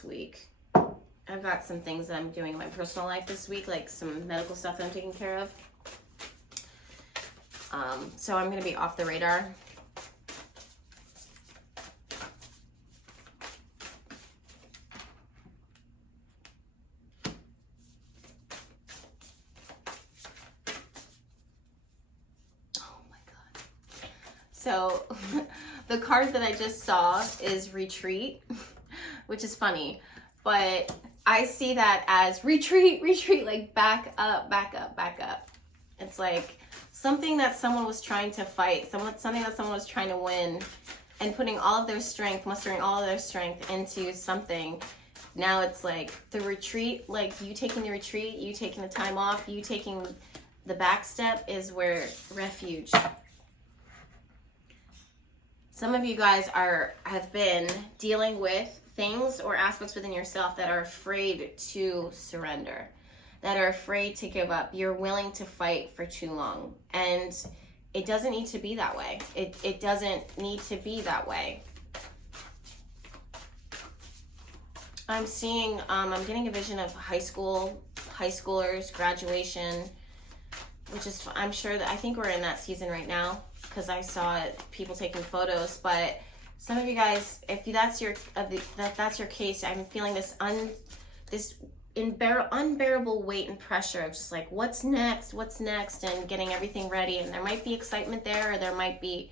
week. I've got some things that I'm doing in my personal life this week, like some medical stuff that I'm taking care of. So I'm going to be off the radar. So the card that I just saw is retreat, which is funny, but I see that as retreat, like back up, back up, back up. It's like something that someone was trying to fight, something that someone was trying to win, and putting all of their strength, mustering all of their strength into something. Now it's like the retreat, like you taking the retreat, you taking the time off, you taking the back step is where refuge. Some of you guys have been dealing with things or aspects within yourself that are afraid to surrender, that are afraid to give up. You're willing to fight for too long. And it doesn't need to be that way. It doesn't need to be that way. I'm seeing, I'm getting a vision of high schoolers, graduation, which is, I'm sure that, I think we're in that season right now, because I saw it, people taking photos. But some of you guys, if that's your case, I'm feeling this unbearable weight and pressure of just like, what's next, and getting everything ready. And there might be excitement there, or there might be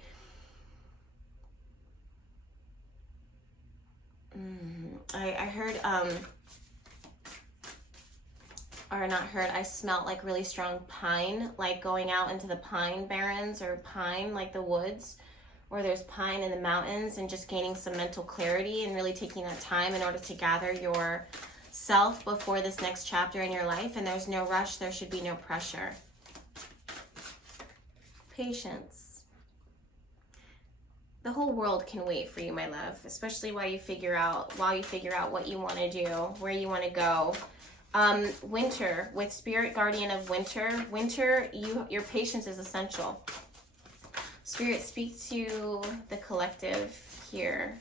I heard or not heard, I smelled like really strong pine, like going out into the pine barrens, or pine, like the woods where there's pine in the mountains, and just gaining some mental clarity and really taking that time in order to gather your self before this next chapter in your life. And there's no rush, there should be no pressure. Patience. The whole world can wait for you, my love, especially while you figure out what you want to do, where you want to go. Winter, with Spirit Guardian of Winter. Winter, your patience is essential. Spirit, speak to the collective here.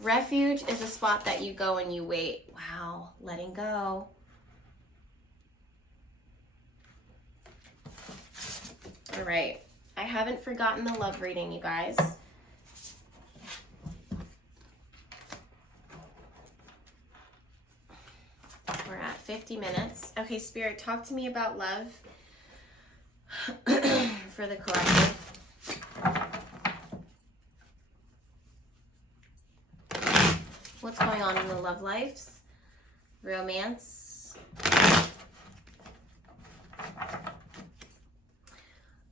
Refuge is a spot that you go and you wait. Wow, letting go. All right, I haven't forgotten the love reading, you guys. We're at 50 minutes. Okay, Spirit, talk to me about love for the collective. What's going on in the love lives? Romance.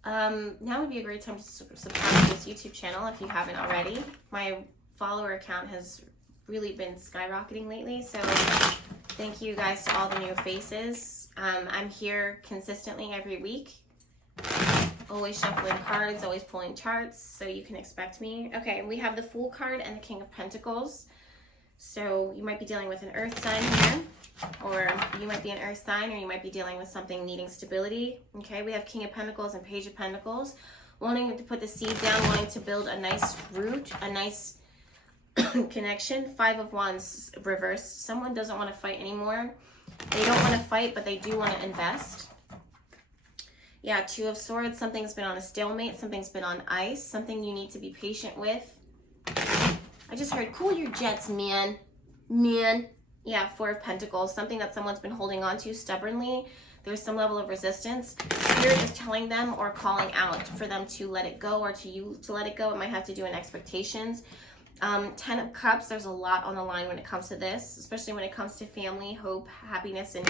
Now would be a great time to subscribe to this YouTube channel if you haven't already. My follower count has really been skyrocketing lately, so thank you guys to all the new faces. I'm here consistently every week. Always shuffling cards, always pulling charts, so you can expect me. Okay, we have the Fool card and the King of Pentacles. So you might be dealing with an earth sign here, or you might be an earth sign, or you might be dealing with something needing stability. Okay, we have King of Pentacles and Page of Pentacles. Wanting to put the seed down, wanting to build a nice root, a nice connection. Five of Wands reversed. Someone doesn't want to fight anymore. They don't want to fight, but they do want to invest. Yeah, Two of Swords. Something's been on a stalemate. Something's been on ice. Something you need to be patient with. I just heard, cool your jets, man. Man. Yeah, Four of Pentacles. Something that someone's been holding on to stubbornly. There's some level of resistance. Spirit is telling them or calling out for them to let it go, or to you to let it go. It might have to do in expectations. 10 of Cups, there's a lot on the line when it comes to this, especially when it comes to family, hope, happiness, and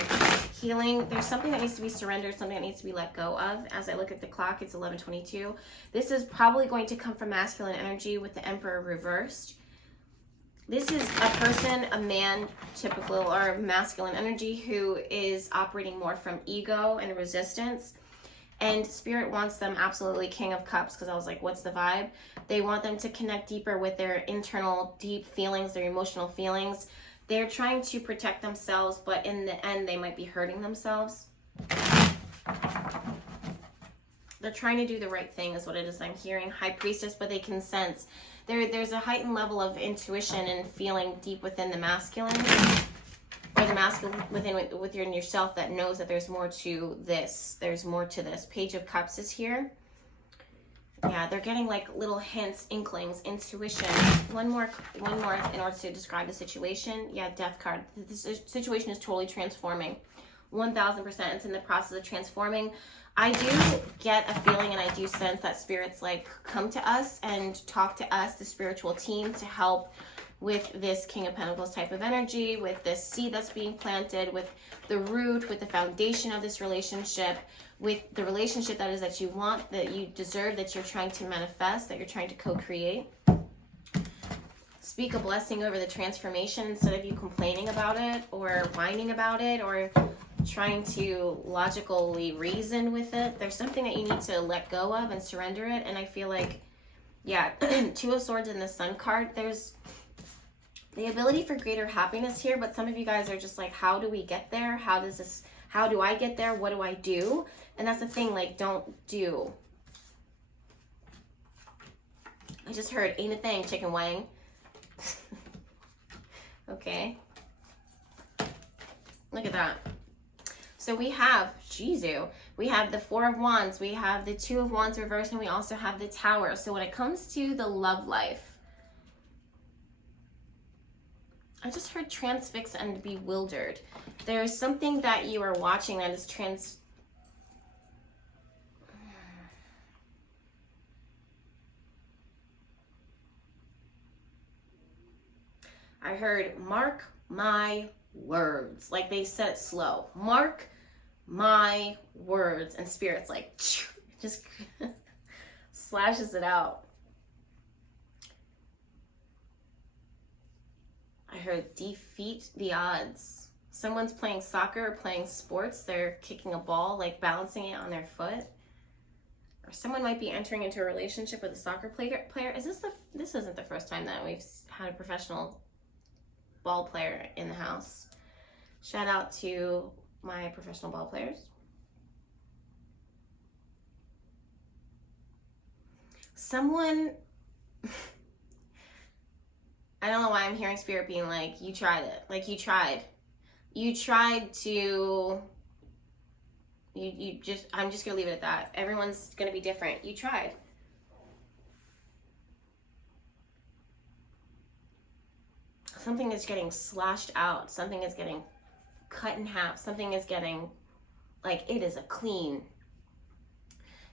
healing. There's something that needs to be surrendered, something that needs to be let go of. As I look at the clock, it's 11:22. This is probably going to come from masculine energy with the Emperor reversed. This is a person, a man, typical or masculine energy, who is operating more from ego and resistance. And Spirit wants them absolutely King of Cups, because I was like, what's the vibe? They want them to connect deeper with their internal deep feelings, their emotional feelings. They're trying to protect themselves, but in the end, they might be hurting themselves. They're trying to do the right thing is what it is I'm hearing. High Priestess, but they can sense. There's a heightened level of intuition and feeling deep within the masculine, or the masculine within yourself, that knows that there's more to this. There's more to this. Page of Cups is here. Yeah, they're getting like little hints, inklings, intuition. One more in order to describe the situation. Yeah, Death card. This situation is totally transforming. 1000%. It's in the process of transforming. I do get a feeling, and I do sense that Spirit's like, come to us and talk to us, the spiritual team, to help with this King of Pentacles type of energy, with this seed that's being planted, with the root, with the foundation of this relationship, with the relationship that you want, that you deserve, that you're trying to manifest, that you're trying to co-create. Speak a blessing over the transformation instead of you complaining about it, or whining about it, or trying to logically reason with it. There's something that you need to let go of and surrender it. And I feel like, yeah, Two of Swords in the Sun card, there's the ability for greater happiness here, but some of you guys are just like, how do we get there? How How do I get there? What do I do? And that's the thing, like, don't do. I just heard, ain't a thing, chicken wang. Okay. Look at that. So we have Jizu. We have the Four of Wands. We have the Two of Wands reversed, and we also have the Tower. So when it comes to the love life, I just heard transfixed and bewildered. There's something that you are watching that is I heard, mark my words. Like they said it slow. Mark my words. And Spirit's like, just slashes it out. I heard, defeat the odds. Someone's playing soccer or playing sports. They're kicking a ball, like balancing it on their foot. Or someone might be entering into a relationship with a soccer player. This isn't the first time that we've had a professional ball player in the house. Shout out to my professional ball players. Someone, I don't know why I'm hearing Spirit being like, you tried it. Like you tried to, I'm just gonna leave it at that. Everyone's gonna be different. You tried. Something is getting slashed out. Something is getting cut in half. Something is getting, like, it is a clean.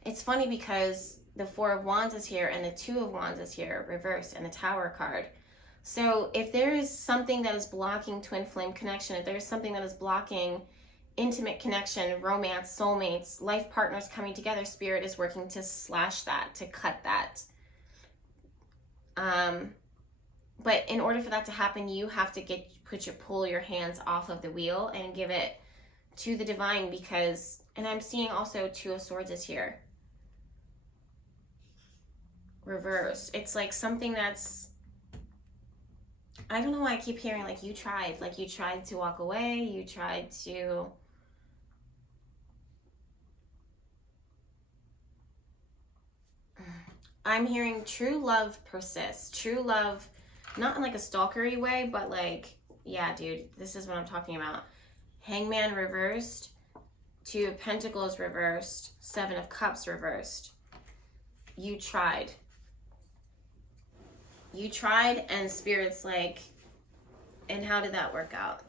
It's funny because the Four of Wands is here and the Two of Wands is here, reversed, and the Tower card. So if there is something that is blocking twin flame connection, if there's something that is blocking intimate connection, romance, soulmates, life partners coming together, Spirit is working to slash that, to cut that. But in order for that to happen, you have to pull your hands off of the wheel and give it to the divine, because, and I'm seeing also Two of Swords is here. Reverse. It's like something that's, I don't know why I keep hearing like you tried to walk away, you tried to, I'm hearing true love persists. True love, not in like a stalkery way, but like, yeah, dude, this is what I'm talking about. Hangman reversed, Two of Pentacles reversed, Seven of Cups reversed. You tried. You tried, and Spirit's like, and how did that work out?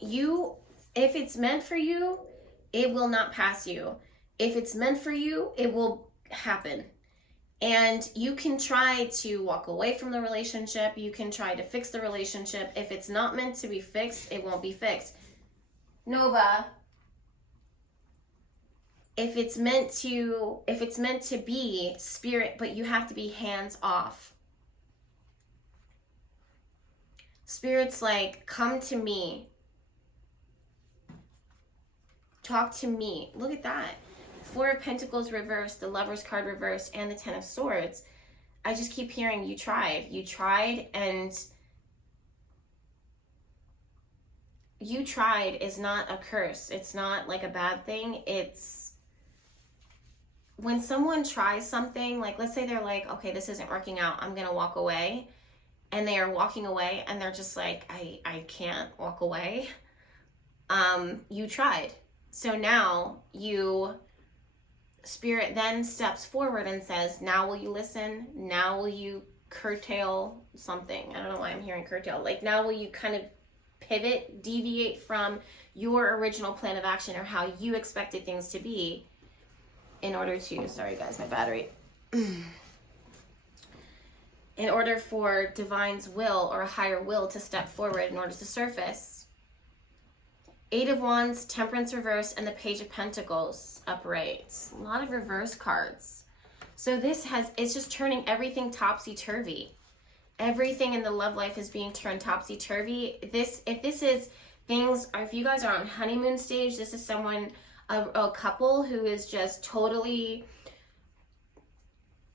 You, if it's meant for you, it will not pass you. If it's meant for you, it will happen. And you can try to walk away from the relationship. You can try to fix the relationship. If it's not meant to be fixed, it won't be fixed. Nova, if it's meant to be, Spirit, but you have to be hands off. Spirit's like, come to me. Talk to me. Look at that. Four of Pentacles reversed, the Lover's card reversed, and the Ten of Swords. I just keep hearing you tried. You tried, and you tried is not a curse. It's not like a bad thing. It's when someone tries something, like let's say they're like, okay, this isn't working out, I'm gonna walk away. And they are walking away and they're just like, I can't walk away. You tried. So now Spirit then steps forward and says, now will you listen? Now will you curtail something? I don't know why I'm hearing curtail. Like now will you kind of pivot, deviate from your original plan of action or how you expected things to be in order to, sorry guys, my battery. In order for divine's will or a higher will to step forward in order to surface. Eight of Wands, Temperance reverse, and the Page of Pentacles upright. A lot of reverse cards. So it's just turning everything topsy-turvy. Everything in the love life is being turned topsy-turvy. If you guys are on honeymoon stage, this is someone, a couple who is just totally,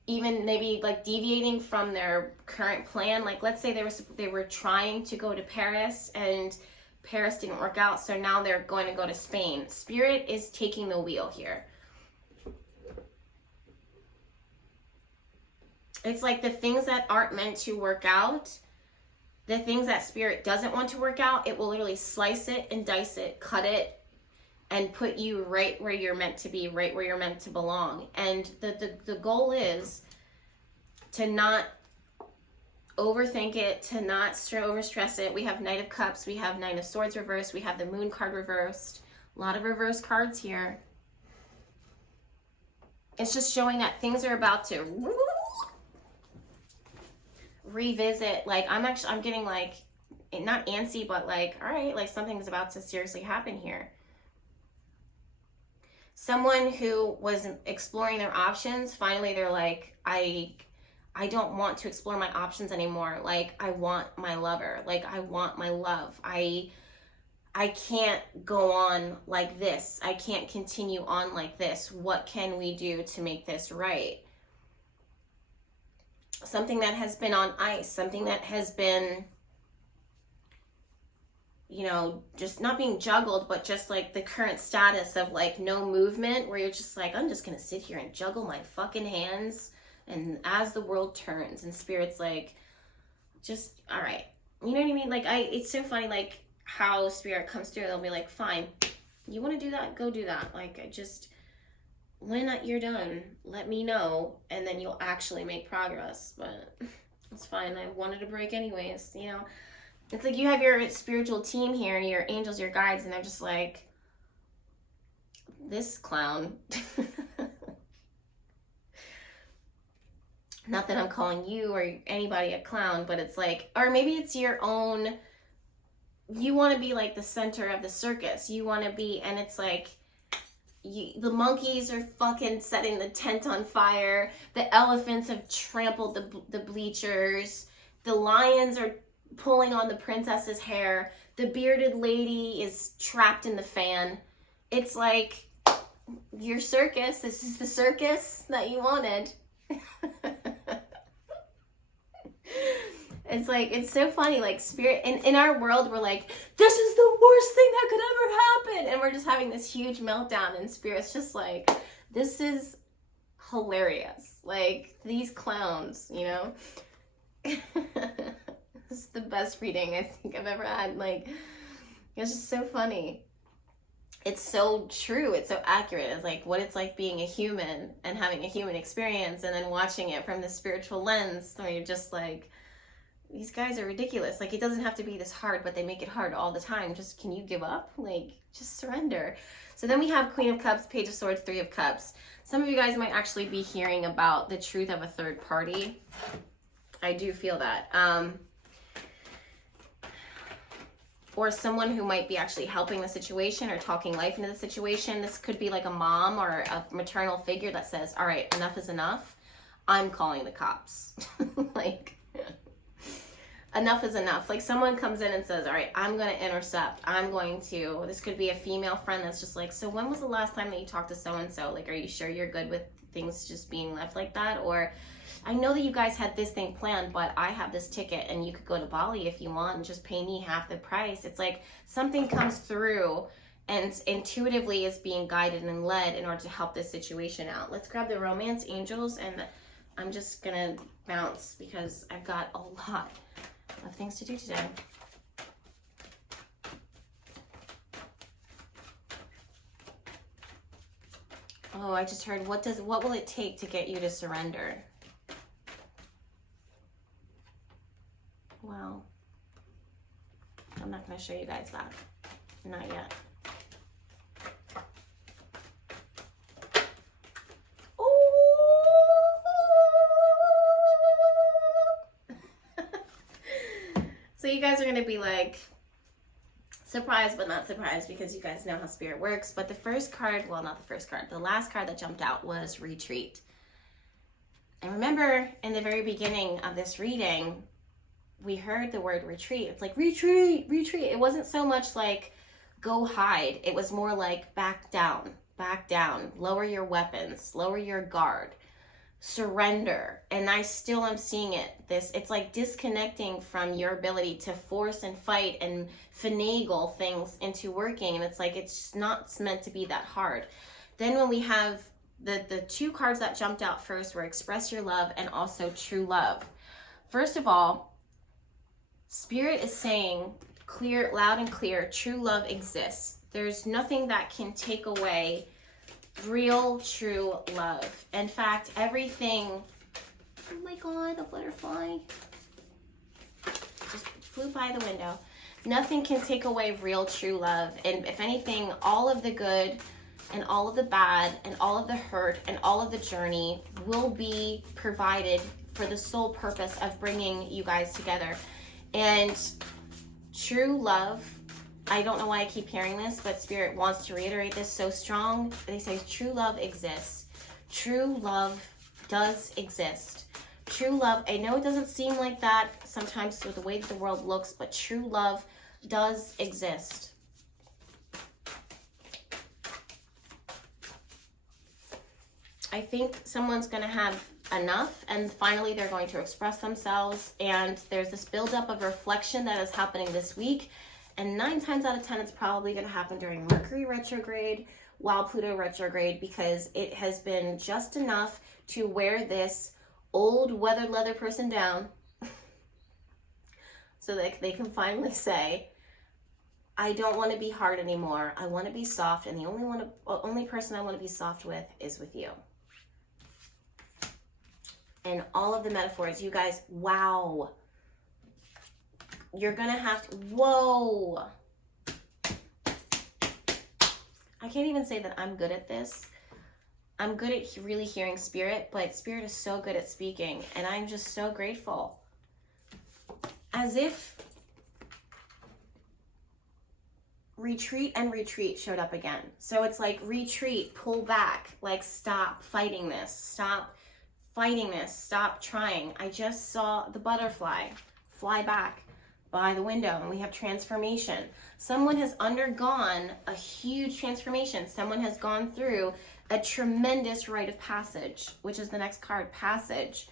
even maybe like deviating from their current plan. Like let's say they were trying to go to Paris, and Paris didn't work out, so now they're going to go to Spain. Spirit is taking the wheel here. It's like the things that aren't meant to work out, the things that Spirit doesn't want to work out, it will literally slice it and dice it, cut it, and put you right where you're meant to be, right where you're meant to belong. And the goal is to not overthink it, to not overstress it. We have Knight of Cups, we have Nine of Swords reversed, we have the Moon card reversed. A lot of reverse cards here. It's just showing that things are about to revisit. Like, I'm getting like, not antsy, but like, all right, like something's about to seriously happen here. Someone who was exploring their options, finally they're like, I don't want to explore my options anymore. Like, I want my lover. Like, I want my love. I can't go on like this. I can't continue on like this. What can we do to make this right? Something that has been on ice, something that has been, you know, just not being juggled, but just like the current status of like no movement, where you're just like, I'm just going to sit here and juggle my fucking hands. And as the world turns, and Spirit's like, just, all right. You know what I mean? Like, it's so funny, like, how Spirit comes through. They'll be like, fine, you want to do that? Go do that. Like, when you're done, let me know, and then you'll actually make progress. But it's fine. I wanted a break anyways, you know? It's like you have your spiritual team here, your angels, your guides, and they're just like, this clown. Not that I'm calling you or anybody a clown, but it's like, or maybe it's your own, you want to be like the center of the circus. You want to be, and it's like, the monkeys are fucking setting the tent on fire. The elephants have trampled the bleachers. The lions are pulling on the princess's hair. The bearded lady is trapped in the fan. It's like, your circus, this is the circus that you wanted. It's like, it's so funny, like Spirit, in our world, we're like, this is the worst thing that could ever happen, and we're just having this huge meltdown, and Spirit's just like, this is hilarious, like, these clowns, you know? This is the best reading I think I've ever had. Like, it's just so funny. It's so true. It's so accurate. It's like what it's like being a human and having a human experience, and then watching it from the spiritual lens, where you're just like, these guys are ridiculous. Like, it doesn't have to be this hard, but they make it hard all the time. Just, can you give up? Like, just surrender. So then we have Queen of Cups, Page of Swords, Three of Cups. Some of you guys might actually be hearing about the truth of a third party. I do feel that. Or someone who might be actually helping the situation or talking life into the situation. This could be like a mom or a maternal figure that says, all right, enough is enough. I'm calling the cops. Like, enough is enough. Like, someone comes in and says, all right, I'm going to intercept. This could be a female friend that's just like, so when was the last time that you talked to so-and-so? Like, are you sure you're good with things just being left like that? Or, I know that you guys had this thing planned, but I have this ticket and you could go to Bali if you want and just pay me half the price. It's like something comes through and intuitively is being guided and led in order to help this situation out. Let's grab the romance angels, and I'm just gonna bounce because I've got a lot of things to do today. Oh, I just heard, what will it take to get you to surrender? Well, I'm not going to show you guys that. Not yet. So you guys are going to be like surprised, but not surprised, because you guys know how Spirit works. But the first card, well, not the first card, the last card that jumped out was retreat. And remember, in the very beginning of this reading, we heard the word retreat. It's like, retreat, retreat. It wasn't so much like go hide. It was more like back down, lower your weapons, lower your guard. surrender. And I still am seeing it. It's like disconnecting from your ability to force and fight and finagle things into working. And it's like, it's not meant to be that hard. Then when we have the two cards that jumped out first were express your love and also true love. First of all, Spirit is saying clear, loud and clear, true love exists. There's nothing that can take away real, true love. In fact, everything, oh my God, a butterfly just flew by the window. Nothing can take away real, true love. And if anything, all of the good and all of the bad and all of the hurt and all of the journey will be provided for the sole purpose of bringing you guys together. And true love, I don't know why I keep hearing this, but Spirit wants to reiterate this so strong. They say true love exists. True love does exist. True love, I know it doesn't seem like that sometimes with the way that the world looks, but true love does exist. I think someone's going to have enough and finally they're going to express themselves, and there's this buildup of reflection that is happening this week, and 9 times out of 10 it's probably going to happen during Mercury retrograde while Pluto retrograde, because it has been just enough to wear this old weathered leather person down so that they can finally say, I don't want to be hard anymore, I want to be soft, and the only person I want to be soft with is with you. And all of the metaphors, you guys, wow. You're going to have to, whoa. I can't even say that I'm good at this. I'm good at really hearing Spirit, but Spirit is so good at speaking. And I'm just so grateful. As if retreat and retreat showed up again. So it's like retreat, pull back, like stop fighting this, stop fighting this, stop trying. I just saw the butterfly fly back by the window, and we have transformation. Someone has undergone a huge transformation. Someone has gone through a tremendous rite of passage, which is the next card, passage.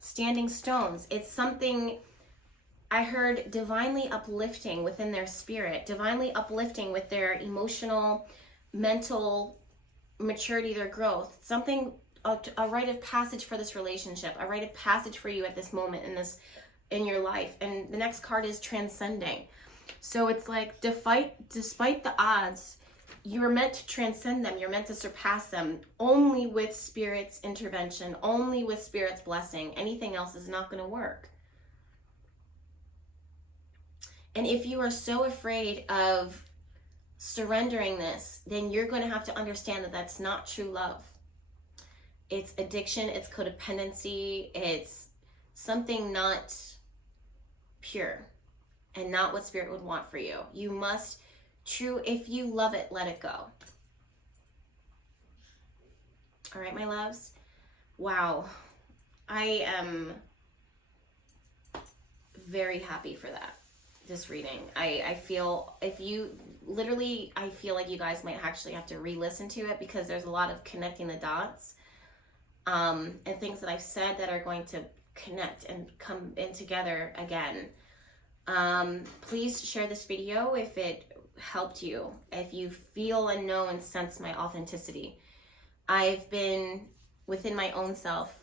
Standing stones. It's something I heard divinely uplifting within their spirit, divinely uplifting with their emotional, mental maturity, their growth. Something, a rite of passage for this relationship, a rite of passage for you at this moment in your life. And the next card is transcending. So it's like, despite the odds, you're meant to transcend them. You're meant to surpass them only with Spirit's intervention, only with Spirit's blessing. Anything else is not going to work. And if you are so afraid of surrendering this, then you're going to have to understand that that's not true love. It's addiction, it's codependency, it's something not pure and not what Spirit would want for you. You must, if you love it, let it go. All right, my loves. Wow. I am very happy for that, this reading. I feel, I feel like you guys might actually have to re-listen to it, because there's a lot of connecting the dots. And things that I've said that are going to connect and come in together again. Please share this video if it helped you, if you feel and know and sense my authenticity. I've been within my own self,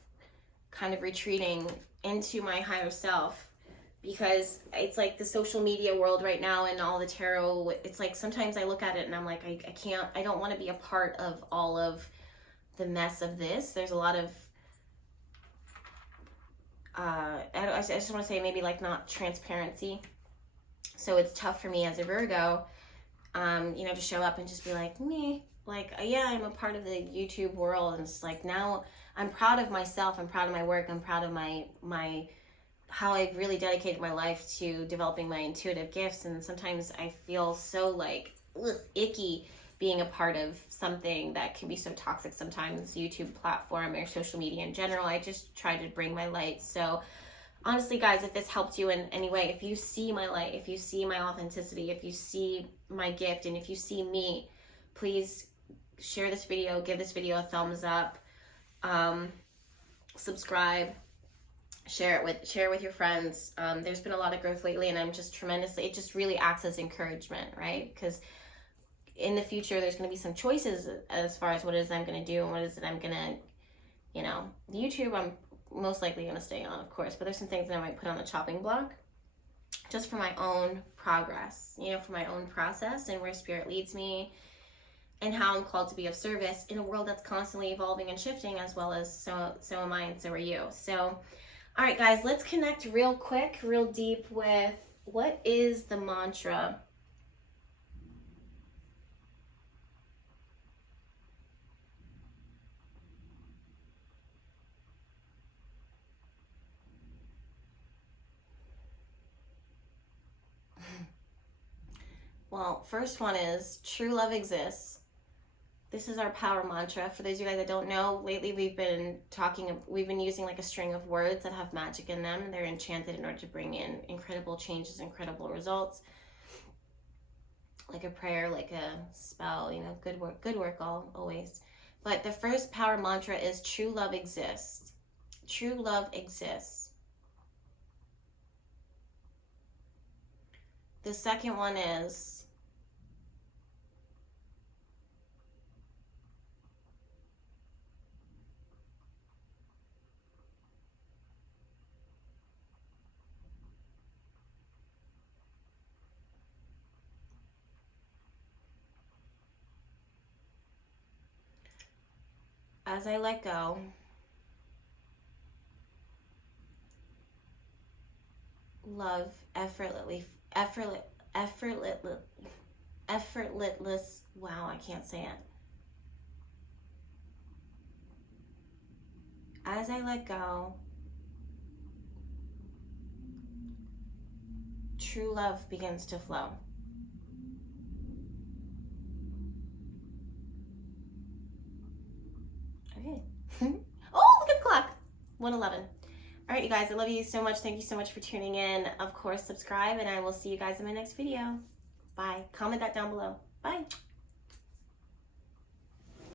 kind of retreating into my higher self, because it's like the social media world right now and all the tarot, it's like sometimes I look at it and I'm like, I don't want to be a part of all of the mess of this. There's a lot of I just want to say maybe like not transparency. So it's tough for me as a Virgo, to show up and just be like, me, like, yeah, I'm a part of the YouTube world. And it's like, now I'm proud of myself. I'm proud of my work. I'm proud of my how I've really dedicated my life to developing my intuitive gifts. And sometimes I feel so like icky being a part of something that can be so toxic sometimes, YouTube platform or social media in general. I just try to bring my light. So honestly, guys, if this helped you in any way, if you see my light, if you see my authenticity, if you see my gift, and if you see me, please share this video, give this video a thumbs up. subscribe, share it with your friends. There's been a lot of growth lately, and I'm just tremendously, it just really acts as encouragement, right? Because in the future, there's going to be some choices as far as what it is I'm going to do and what is it I'm going to, YouTube, I'm most likely going to stay on, of course, but there's some things that I might put on the chopping block just for my own progress, for my own process and where spirit leads me and how I'm called to be of service in a world that's constantly evolving and shifting, as well as so am I and so are you. So, all right, guys, let's connect real quick, real deep with what is the mantra. Well, first one is true love exists. This is our power mantra. For those of you guys that don't know, lately we've been using like a string of words that have magic in them. They're enchanted in order to bring in incredible changes, incredible results. Like a prayer, like a spell, good work always. But the first power mantra is true love exists. True love exists. The second one is as I let go, love effortlessly, wow, I can't say it. As I let go, true love begins to flow. Okay. Oh, look at the clock. 1:11. All right, you guys, I love you so much. Thank you so much for tuning in. Of course, subscribe, and I will see you guys in my next video. Bye. Comment that down below. Bye.